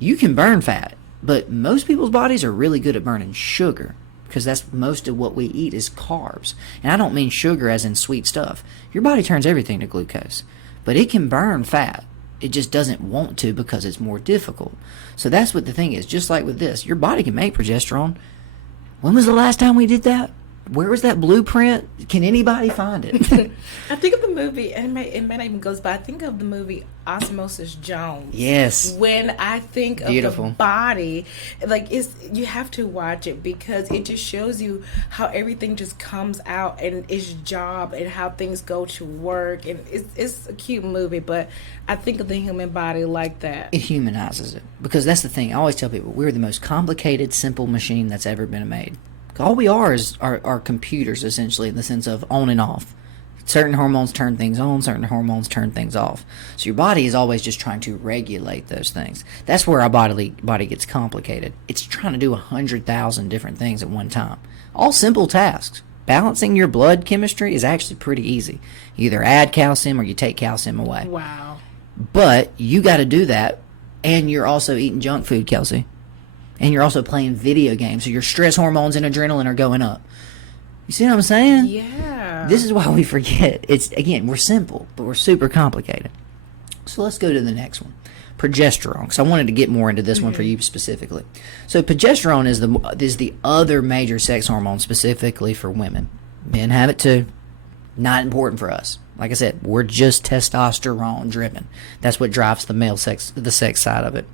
You can burn fat, but most people's bodies are really good at burning sugar because that's most of what we eat is carbs. And I don't mean sugar as in sweet stuff. Your body turns everything to glucose, but it can burn fat. It just doesn't want to because it's more difficult. So that's what the thing is. Just like with this, your body can make progesterone. When was the last time we did that? Where was that blueprint? Can anybody find it? I think of the movie, and it may not even goes by. I think of the movie Osmosis Jones. Yes. When I think of the body, like you have to watch it because it just shows you how everything just comes out and its job and how things go to work. And it's a cute movie, but I think of the human body like that. It humanizes it because that's the thing. I always tell people we're the most complicated, simple machine that's ever been made. All we are is our computers, essentially, in the sense of on and off. Certain hormones turn things on, certain hormones turn things off. So your body is always just trying to regulate those things. That's where our body gets complicated. It's trying to do 100,000 different things at one time. All simple tasks. balancing your blood chemistry is actually pretty easy. You either add calcium or you take calcium away. Wow. But you got to do that, and you're also eating junk food, Kelcie. And you're also playing video games, so your stress hormones and adrenaline are going up. You see what I'm saying? Yeah. This is why we forget. It's, again, we're simple, but we're super complicated. So let's go to the next one. Progesterone, because I wanted to get more into this one for you specifically. So progesterone is the other major sex hormone specifically for women. Men have it too. Not important for us. Like I said, we're just testosterone driven. That's what drives the sex side of it.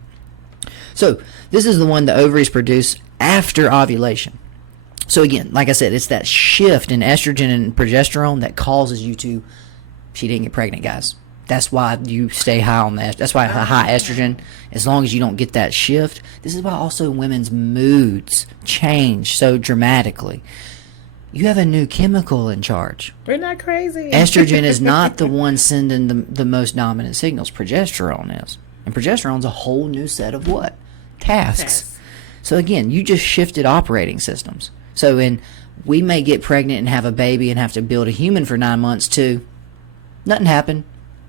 So this is the one the ovaries produce after ovulation. So again, like I said, it's that shift in estrogen and progesterone that causes you to, she didn't get pregnant, guys. That's why you stay high on that. That's why high estrogen, as long as you don't get that shift. This is why also women's moods change so dramatically. You have a new chemical in charge. We're not crazy. Estrogen is not the one sending the most dominant signals. Progesterone is. And progesterone's a whole new set of what? Tasks. So again, you just shifted operating systems. So we may get pregnant and have a baby and have to build a human for 9 months to nothing happened.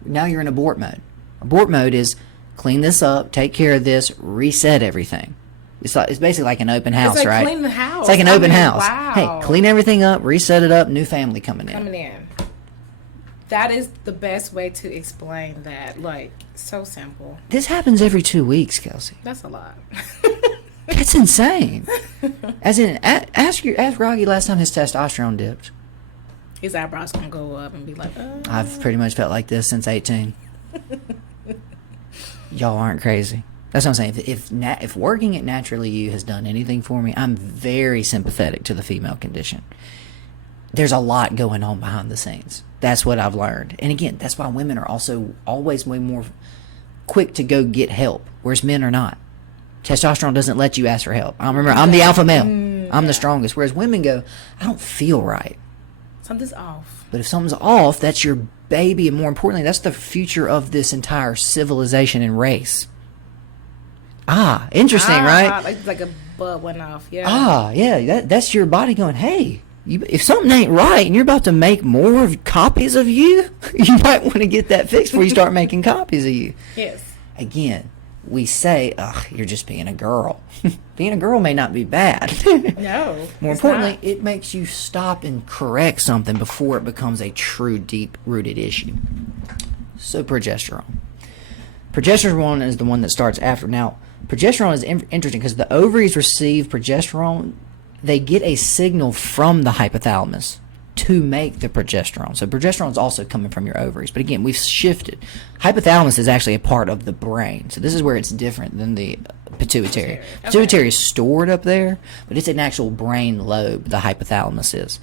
Now you're in abort mode. Abort mode is clean this up, take care of this, reset everything. It's basically like an open house, it's like right? Clean the house. It's like an open house. Wow. Hey, clean everything up, reset it up, new family coming in. That is the best way to explain that. Like, so simple. This happens every 2 weeks, Kelcie. That's a lot. That's insane. As in, ask Rocky last time his testosterone dipped. His eyebrows gonna go up and be like, I've pretty much felt like this since 18. Y'all aren't crazy. That's what I'm saying. If working at Naturally You has done anything for me, I'm very sympathetic to the female condition. There's a lot going on behind the scenes. That's what I've learned. And again, that's why women are also always way more quick to go get help, whereas men are not. Testosterone doesn't let you ask for help. I remember, I'm the alpha male. I'm the strongest. Whereas women go, I don't feel right. Something's off. But if something's off, that's your baby. And more importantly, that's the future of this entire civilization and race. Interesting, right? Like a bulb went off. Yeah. Yeah. That's your body going, hey, if something ain't right and you're about to make more of copies of you, you might want to get that fixed before you start making copies of you. Yes. Again, we say, you're just being a girl. Being a girl may not be bad. No. More importantly, it makes you stop and correct something before it becomes a true deep-rooted issue. So progesterone. Progesterone is the one that starts after. Now, progesterone is interesting because the ovaries receive progesterone. They get a signal from the hypothalamus to make the progesterone. So progesterone is also coming from your ovaries. But again, we've shifted. Hypothalamus is actually a part of the brain. So this is where it's different than the pituitary. Okay. Pituitary is stored up there, but it's an actual brain lobe, the hypothalamus is.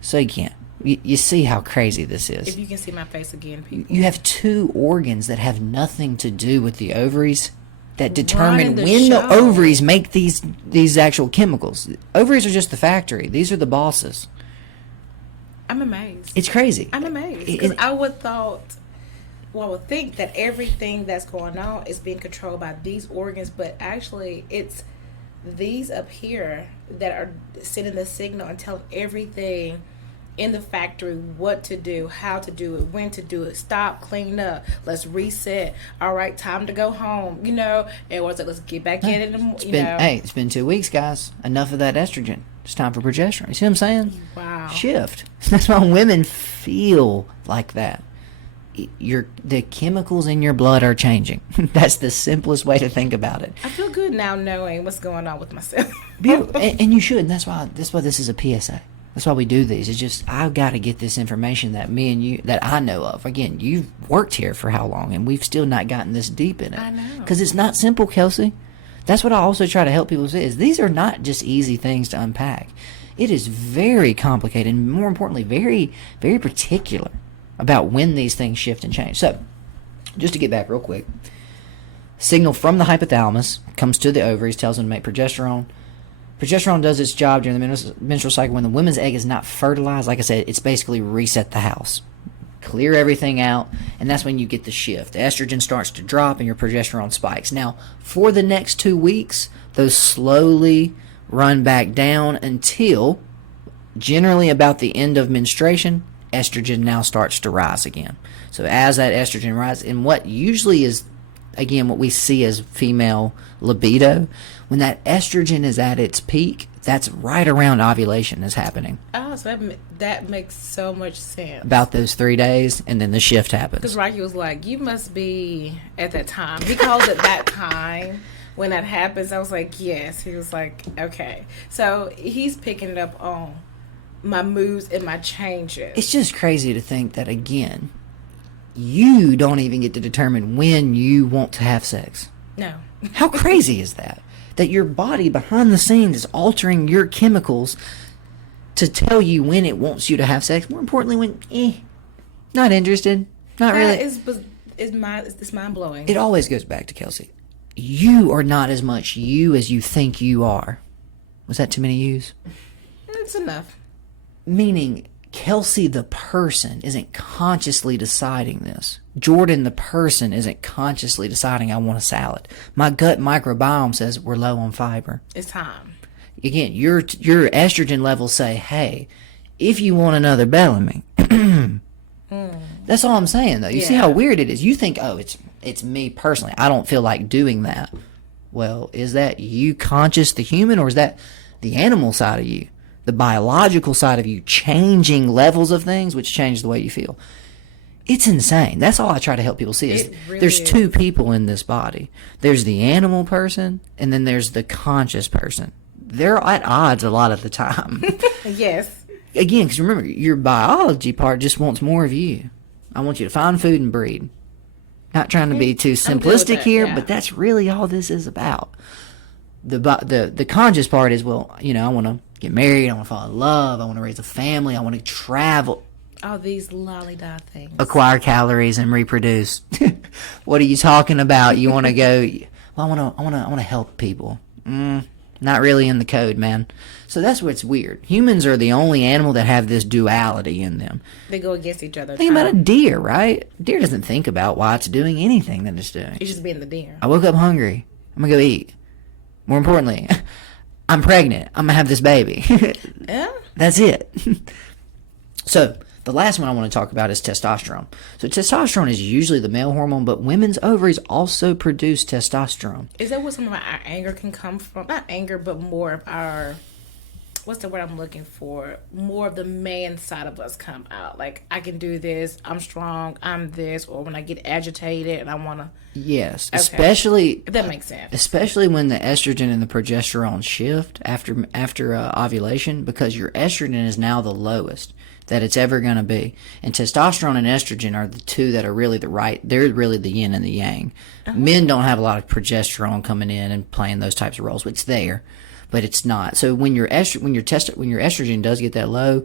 So again, you see how crazy this is. If you can see my face again, people. You have two organs that have nothing to do with the ovaries that determine when the ovaries make these actual chemicals. Ovaries are just the factory. These are the bosses. I'm amazed. It's crazy. I'm amazed. Because I would think that everything that's going on is being controlled by these organs, but actually it's these up here that are sending the signal and telling everything in the factory what to do, how to do it, when to do it, stop, clean up, let's reset, all right, time to go home, and was it, let's get back in it, Hey, it's been 2 weeks, guys. Enough of that estrogen. It's time for progesterone. You see what I'm saying? Wow. Shift. That's why women feel like that. The chemicals in your blood are changing. That's the simplest way to think about it. I feel good now knowing what's going on with myself. Beautiful. And you should. And that's why this is a PSA. That's why we do these. It's just, I've got to get this information that me and you, that I know of. Again, you've worked here for how long, and we've still not gotten this deep in it. I know. Because it's not simple, Kelcie. That's what I also try to help people say, is these are not just easy things to unpack. It is very complicated, and more importantly, very, very particular about when these things shift and change. So, just to get back real quick, signal from the hypothalamus comes to the ovaries, tells them to make progesterone. Progesterone does its job during the menstrual cycle. When the woman's egg is not fertilized, like I said, it's basically reset the house. Clear everything out, and that's when you get the shift. The estrogen starts to drop and your progesterone spikes. Now, for the next 2 weeks, those slowly run back down until generally about the end of menstruation, estrogen now starts to rise again. So as that estrogen rises, and what usually is, again, what we see as female libido, when that estrogen is at its peak, that's right around ovulation is happening. Oh, so that makes so much sense. About those 3 days, and then the shift happens. Because Rocky was like, you must be at that time. He called it that time. When that happens, I was like, yes. He was like, okay. So he's picking it up on my moods and my changes. It's just crazy to think that, again, you don't even get to determine when you want to have sex. No. How crazy is that? That your body behind the scenes is altering your chemicals to tell you when it wants you to have sex. More importantly, when, not interested. Not really. It's mind-blowing. It always goes back to Kelcie. You are not as much you as you think you are. Was that too many yous? It's enough. Meaning, Kelcie the person isn't consciously deciding this. Jordan the person isn't consciously deciding I want a salad. My gut microbiome says we're low on fiber. It's time. Again, your estrogen levels say, hey, if you want another Bellamy. That's all I'm saying, though. You see how weird it is. You think, oh, it's me personally. I don't feel like doing that. Well, is that you conscious, the human, or is that the animal side of you? The biological side of you changing levels of things, which change the way you feel. It's insane. That's all I try to help people see is really there's is. two people in this body. There's the animal person, and then there's the conscious person. They're at odds a lot of the time. Yes. Again, because remember, your biology part just wants more of you. I want you to find food and breed. Not trying to be too simplistic here, but that's really all this is about. The conscious part is, well, I want to get married, I want to fall in love, I want to raise a family, I want to travel. All these lolly-dot things. Acquire calories and reproduce. What are you talking about? You want to go, well, I want to help people. Not really in the code, man. So that's what's weird. Humans are the only animal that have this duality in them. They go against each other. Think about a deer, right? Deer doesn't think about why it's doing anything that it's doing. It's just being the deer. I woke up hungry. I'm going to go eat. More importantly, I'm pregnant. I'm going to have this baby. Yeah. That's it. So the last one I want to talk about is testosterone. So testosterone is usually the male hormone, but women's ovaries also produce testosterone. Is that where some of our anger can come from? Not anger, but more of our, what's the word I'm looking for? More of the man side of us come out. Like, I can do this, I'm strong, I'm this, or when I get agitated and I want to. Yes, Okay. especially If that makes sense. Especially when the estrogen and the progesterone shift after ovulation, because your estrogen is now the lowest that it's ever going to be, and testosterone and estrogen are the two that are really they're really the yin and the yang. Men don't have a lot of progesterone coming in and playing those types of roles. It's there, but it's not. So when your estrogen does get that low,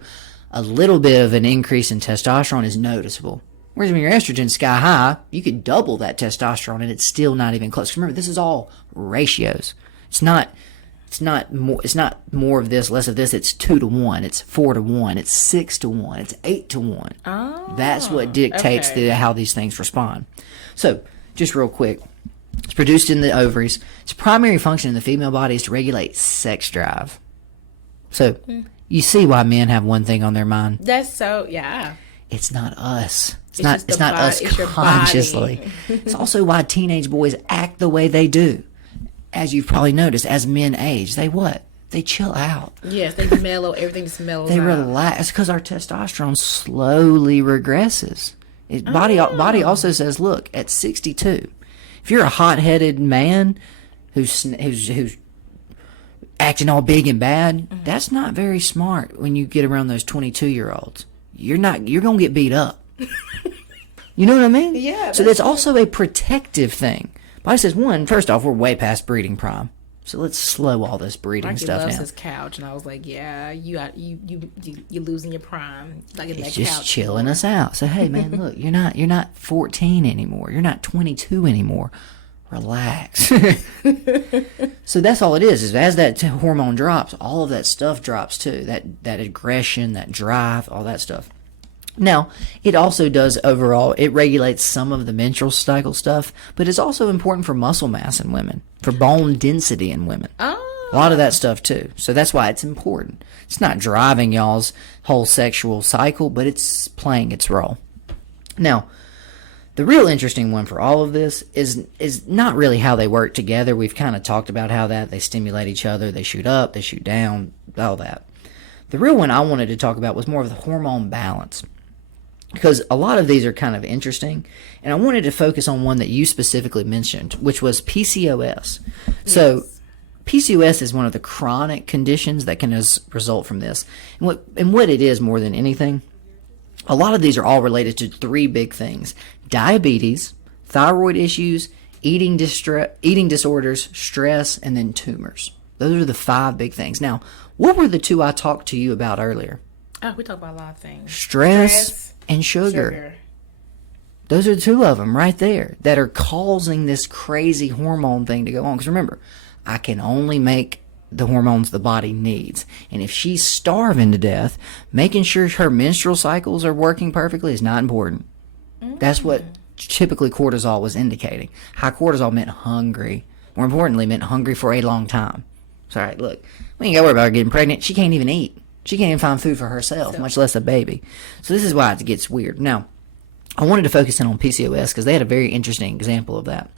a little bit of an increase in testosterone is noticeable. Whereas when your estrogen's sky high, you could double that testosterone and it's still not even close. Remember, this is all ratios. It's not more of this, less of this. It's 2 to 1. It's 4 to 1. It's 6 to 1. It's 8 to 1. Oh, That's what dictates how these things respond. So, just real quick, it's produced in the ovaries. Its primary function in the female body is to regulate sex drive. So, you see why men have one thing on their mind. That's so, yeah. It's not us. It's just not us it's your consciously. body. It's also why teenage boys act the way they do. As you've probably noticed, as men age, they what? They chill out. Yes, they mellow. Everything just mellows They out. relax because our testosterone slowly regresses. Body also says, look, at 62, if you're a hot-headed man who's acting all big and bad, that's not very smart when you get around those 22-year-olds. You're going to get beat up. You know what I mean? Yeah. So that's also a protective thing. Body says, first off, we're way past breeding prime. So let's slow all this breeding Rocky stuff loves down. his couch, and I was like, "Yeah, you're losing your prime. Like in It's that just couch, chilling us out. So hey, man, look, you're not 14 anymore. You're not 22 anymore. Relax. So that's all it is. Is as that hormone drops, all of that stuff drops too. That aggression, that drive, all that stuff. Now, it also does overall, it regulates some of the menstrual cycle stuff, but it's also important for muscle mass in women, for bone density in women. Oh, A lot of that stuff too. So that's why it's important. It's not driving y'all's whole sexual cycle, but it's playing its role. Now, the real interesting one for all of this is not really how they work together. We've kind of talked about how that they stimulate each other, they shoot up, they shoot down, all that. The real one I wanted to talk about was more of the hormone balance, because a lot of these are kind of interesting, and I wanted to focus on one that you specifically mentioned, which was PCOS. So PCOS is one of the chronic conditions that can result from this. And what it is more than anything, a lot of these are all related to three big things: diabetes, thyroid issues, eating disorders, stress, and then tumors. Those are the 5 big things. Now, what were the 2 I talked to you about earlier? Oh, we talked about a lot of things. Stress and sugar. Those are 2 of them right there that are causing this crazy hormone thing to go on. Because remember, I can only make the hormones the body needs. And if she's starving to death, making sure her menstrual cycles are working perfectly is not important. That's what typically cortisol was indicating. High cortisol meant hungry. More importantly, meant hungry for a long time. So, all right, look, we ain't got to worry about her getting pregnant. She can't even eat. She can't even find food for herself, much less a baby. So this is why it gets weird. Now, I wanted to focus in on PCOS because they had a very interesting example of that.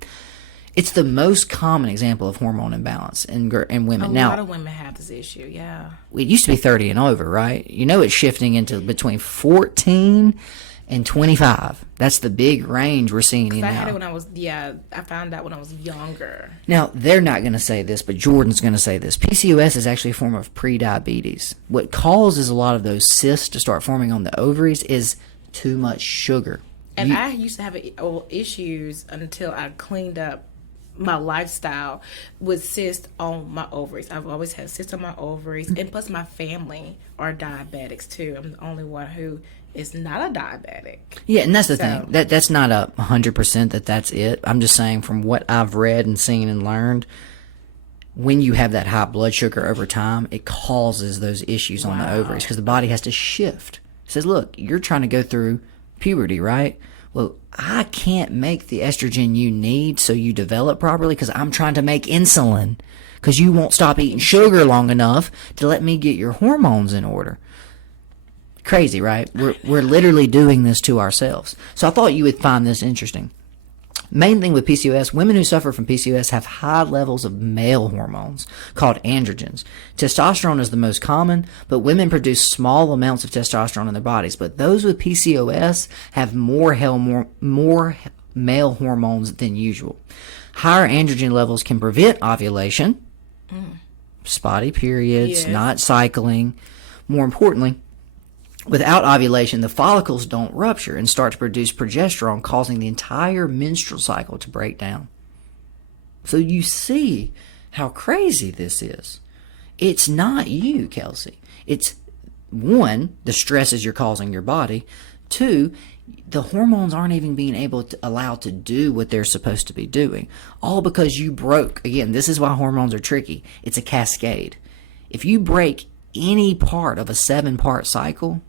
It's the most common example of hormone imbalance in women. A lot of women have this issue, yeah. It used to be 30 and over, right? You know it's shifting into between 14 and 25. That's the big range we're seeing now. I had it when I found out when I was younger. Now, they're not going to say this, but Jordan's going to say this. PCOS is actually a form of prediabetes. What causes a lot of those cysts to start forming on the ovaries is too much sugar. And I used to have issues until I cleaned up my lifestyle with cysts on my ovaries. I've always had cysts on my ovaries, and plus my family are diabetics too. I'm the only one who is not a diabetic. Yeah, and that's the thing. That's not 100% that's it. I'm just saying from what I've read and seen and learned, when you have that high blood sugar over time, it causes those issues on the ovaries because the body has to shift. It says, look, you're trying to go through puberty, right? Well, I can't make the estrogen you need so you develop properly because I'm trying to make insulin because you won't stop eating sugar long enough to let me get your hormones in order. Crazy, right? We're literally doing this to ourselves. So I thought you would find this interesting. Main thing with PCOS, women who suffer from PCOS have high levels of male hormones called androgens. Testosterone is the most common, but women produce small amounts of testosterone in their bodies. But those with PCOS have more male hormones than usual. Higher androgen levels can prevent ovulation, spotty periods, not cycling. More importantly, without ovulation, the follicles don't rupture and start to produce progesterone, causing the entire menstrual cycle to break down. So you see how crazy this is. It's not you, Kelcie. It's, 1, the stresses you're causing your body. 2, the hormones aren't even being allowed to do what they're supposed to be doing. All because you broke. Again, this is why hormones are tricky. It's a cascade. If you break any part of a 7-part cycle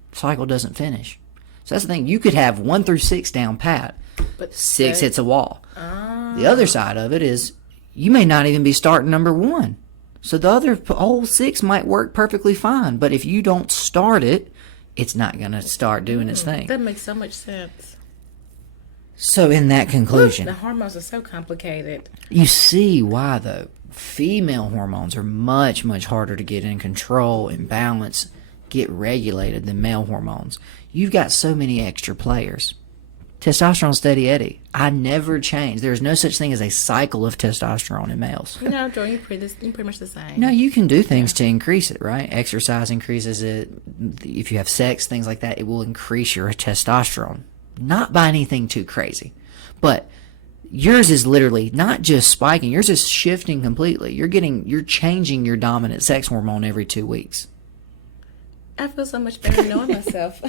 doesn't finish. So that's the thing. You could have 1 through 6 down pat, but 6 hits a wall. The other side of it is you may not even be starting number 1. So the other whole 6 might work perfectly fine. But if you don't start it, it's not going to start doing its thing. That makes so much sense. So in that conclusion, the hormones are so complicated. You see why, though. Female hormones are much, much harder to get in control and balance, get regulated than male hormones. You've got so many extra players. Testosterone steady Eddie. I never change. There's no such thing as a cycle of testosterone in males. No, Joe, you're pretty much the same. No, you can do things to increase it, right? Exercise increases it. If you have sex, things like that, it will increase your testosterone. Not by anything too crazy. But yours is literally not just spiking. Yours is shifting completely. You're changing your dominant sex hormone every 2 weeks. I feel so much better knowing myself.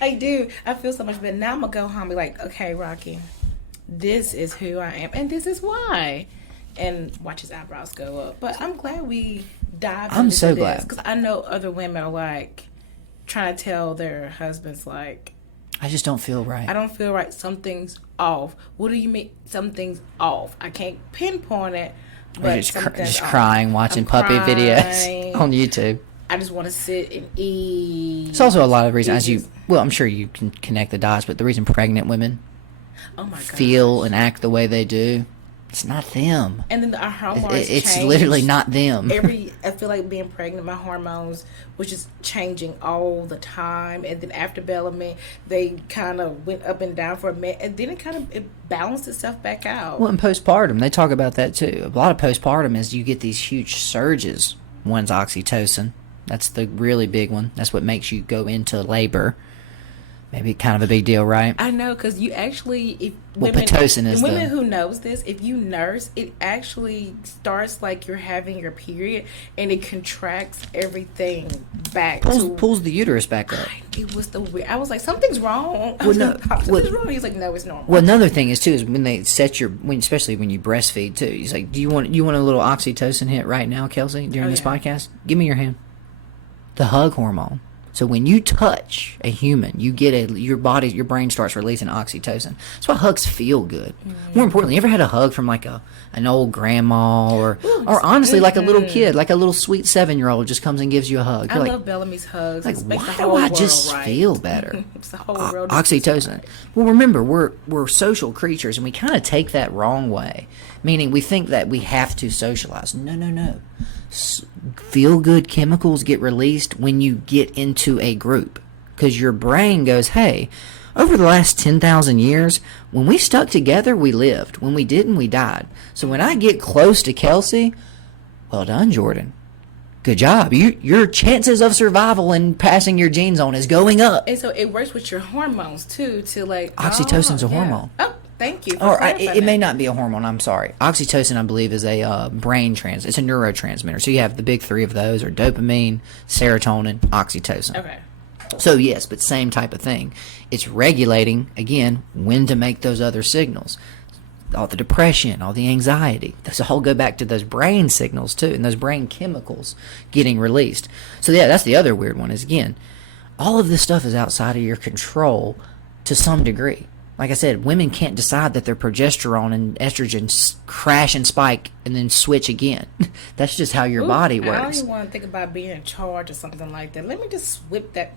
I do. I feel so much better. Now I'm going to go home and be like, okay, Rocky, this is who I am, and this is why. And watch his eyebrows go up. But I'm glad we dived into this. I'm so glad. Because I know other women are like trying to tell their husbands like, I just don't feel right. I don't feel right. Something's off. What do you mean something's off? I can't pinpoint it, Or just crying, watching puppy videos on YouTube. I just want to sit and eat. It's also a lot of reasons, I'm sure you can connect the dots, but the reason pregnant women feel and act the way they do, it's not them. And then our hormones it's change. literally not them. I feel like being pregnant, my hormones was just changing all the time. And then after development, they kind of went up and down for a minute. And then it balanced itself back out. Well, in postpartum, they talk about that too. A lot of postpartum is you get these huge surges. One's oxytocin. That's the really big one. That's what makes you go into labor. Maybe kind of a big deal, right? I know, because you actually, Pitocin is women who knows this, if you nurse, it actually starts like you're having your period, and it contracts everything back. Pulls the uterus back up. It was the weird. I was like, something's wrong. Something's wrong. He's like, no, it's normal. Well, another thing is too is when they set especially when you breastfeed too. He's like, do you want a little oxytocin hit right now, Kelcie, during this podcast? Give me your hand. The hug hormone. So when you touch a human, you get your brain starts releasing oxytocin. That's why hugs feel good. More importantly, you ever had a hug from like an old grandma or honestly like a little kid, like a little sweet 7-year-old just comes and gives you a hug. I love Bellamy's hugs. Like, why do I just feel better? It's the whole world. Oxytocin. Well, remember, we're social creatures, and we kind of take that wrong way. Meaning we think that we have to socialize. No. Feel-good chemicals get released when you get into a group. Because your brain goes, hey, over the last 10,000 years, when we stuck together, we lived. When we didn't, we died. So when I get close to Kelcie, well done, Jordan. Good job. Your chances of survival and passing your genes on is going up. And so it works with your hormones, too, to like... Oxytocin's a hormone. Oh, thank you. Or it may not be a hormone. I'm sorry. Oxytocin, I believe, is a it's a neurotransmitter. So you have the big three of those are dopamine, serotonin, oxytocin. Okay. So yes, but same type of thing. It's regulating, again, when to make those other signals. All the depression, all the anxiety. This all go back to those brain signals too, and those brain chemicals getting released. So yeah, that's the other weird one is, again, all of this stuff is outside of your control to some degree. Like I said, women can't decide that their progesterone and estrogen crash and spike and then switch again. That's just how your body works. I don't even want to think about being in charge or something like that. Let me just flip that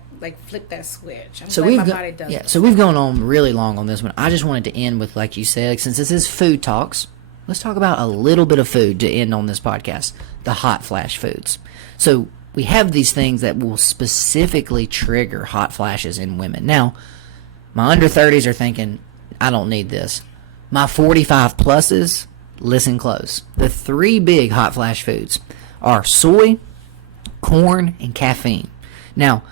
switch. So we've gone on really long on this one. I just wanted to end with, like you said, since this is food talks, let's talk about a little bit of food to end on this podcast. The hot flash foods. So we have these things that will specifically trigger hot flashes in women. Now, my under 30s are thinking, I don't need this. My 45 pluses, listen close. The 3 big hot flash foods are soy, corn, and caffeine. Now,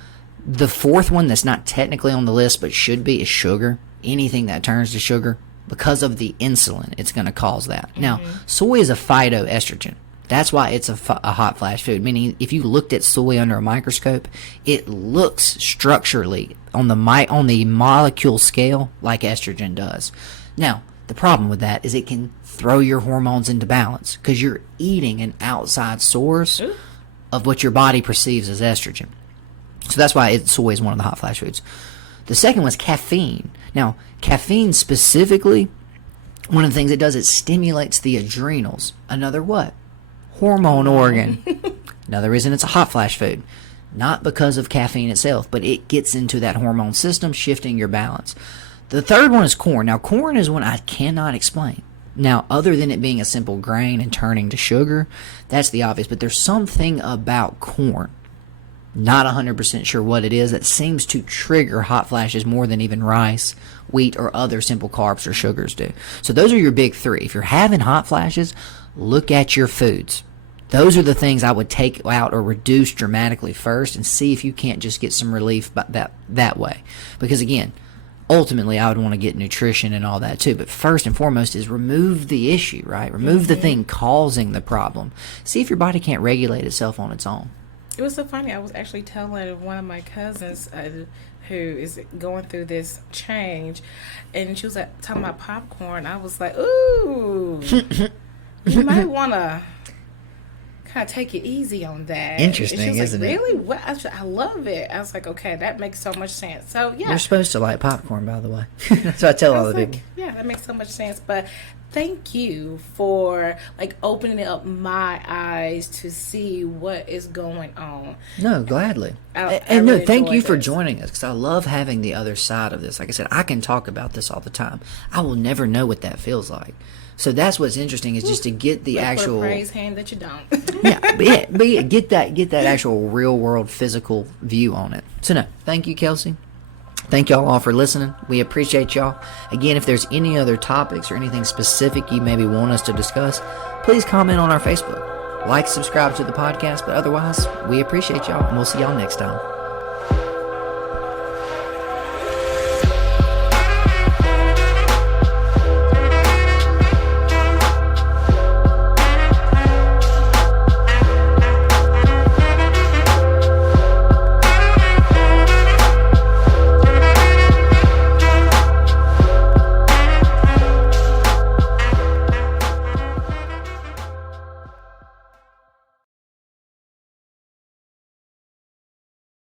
the 4th one that's not technically on the list but should be is sugar. Anything that turns to sugar, because of the insulin, it's going to cause that. Now, soy is a phytoestrogen. That's why it's a hot flash food, meaning if you looked at soy under a microscope, it looks structurally on the molecule scale like estrogen does. Now, the problem with that is it can throw your hormones into balance because you're eating an outside source of what your body perceives as estrogen. So that's why soy is one of the hot flash foods. The second one is caffeine. Now, caffeine specifically, one of the things it does, it stimulates the adrenals. Another what? Hormone organ. Another reason it's a hot flash food. Not because of caffeine itself, but it gets into that hormone system, shifting your balance. The third one is corn. Now, corn is one I cannot explain. Now, other than it being a simple grain and turning to sugar, that's the obvious. But there's something about corn, not 100% sure what it is, that seems to trigger hot flashes more than even rice, wheat, or other simple carbs or sugars do. So those are your big 3. If you're having hot flashes, look at your foods. Those are the things I would take out or reduce dramatically first and see if you can't just get some relief that way. Because again, ultimately I would want to get nutrition and all that too. But first and foremost is remove the issue, right? Remove the thing causing the problem. See if your body can't regulate itself on its own. It was so funny. I was actually telling one of my cousins who is going through this change, and she was talking about popcorn. I was like, ooh, you might want to kind of take it easy on that. Interesting, isn't it? Really? What? I love it. I was like, okay, that makes so much sense. So, yeah. You're supposed to like popcorn, by the way. That's what I tell all the people. Yeah, that makes so much sense. But thank you for like opening up my eyes to see what is going on. No, gladly. I And no, really thank you enjoyed for this. joining us, because I love having the other side of this. Like I said, I can talk about this all the time. I will never know what that feels like. So that's what's interesting, is just to get the But actual put a praise hand that you don't. get that actual real world physical view on it. So no, thank you, Kelcie. Thank y'all all for listening. We appreciate y'all. Again, if there's any other topics or anything specific you maybe want us to discuss, please comment on our Facebook. Like, subscribe to the podcast, but otherwise, we appreciate y'all, and we'll see y'all next time.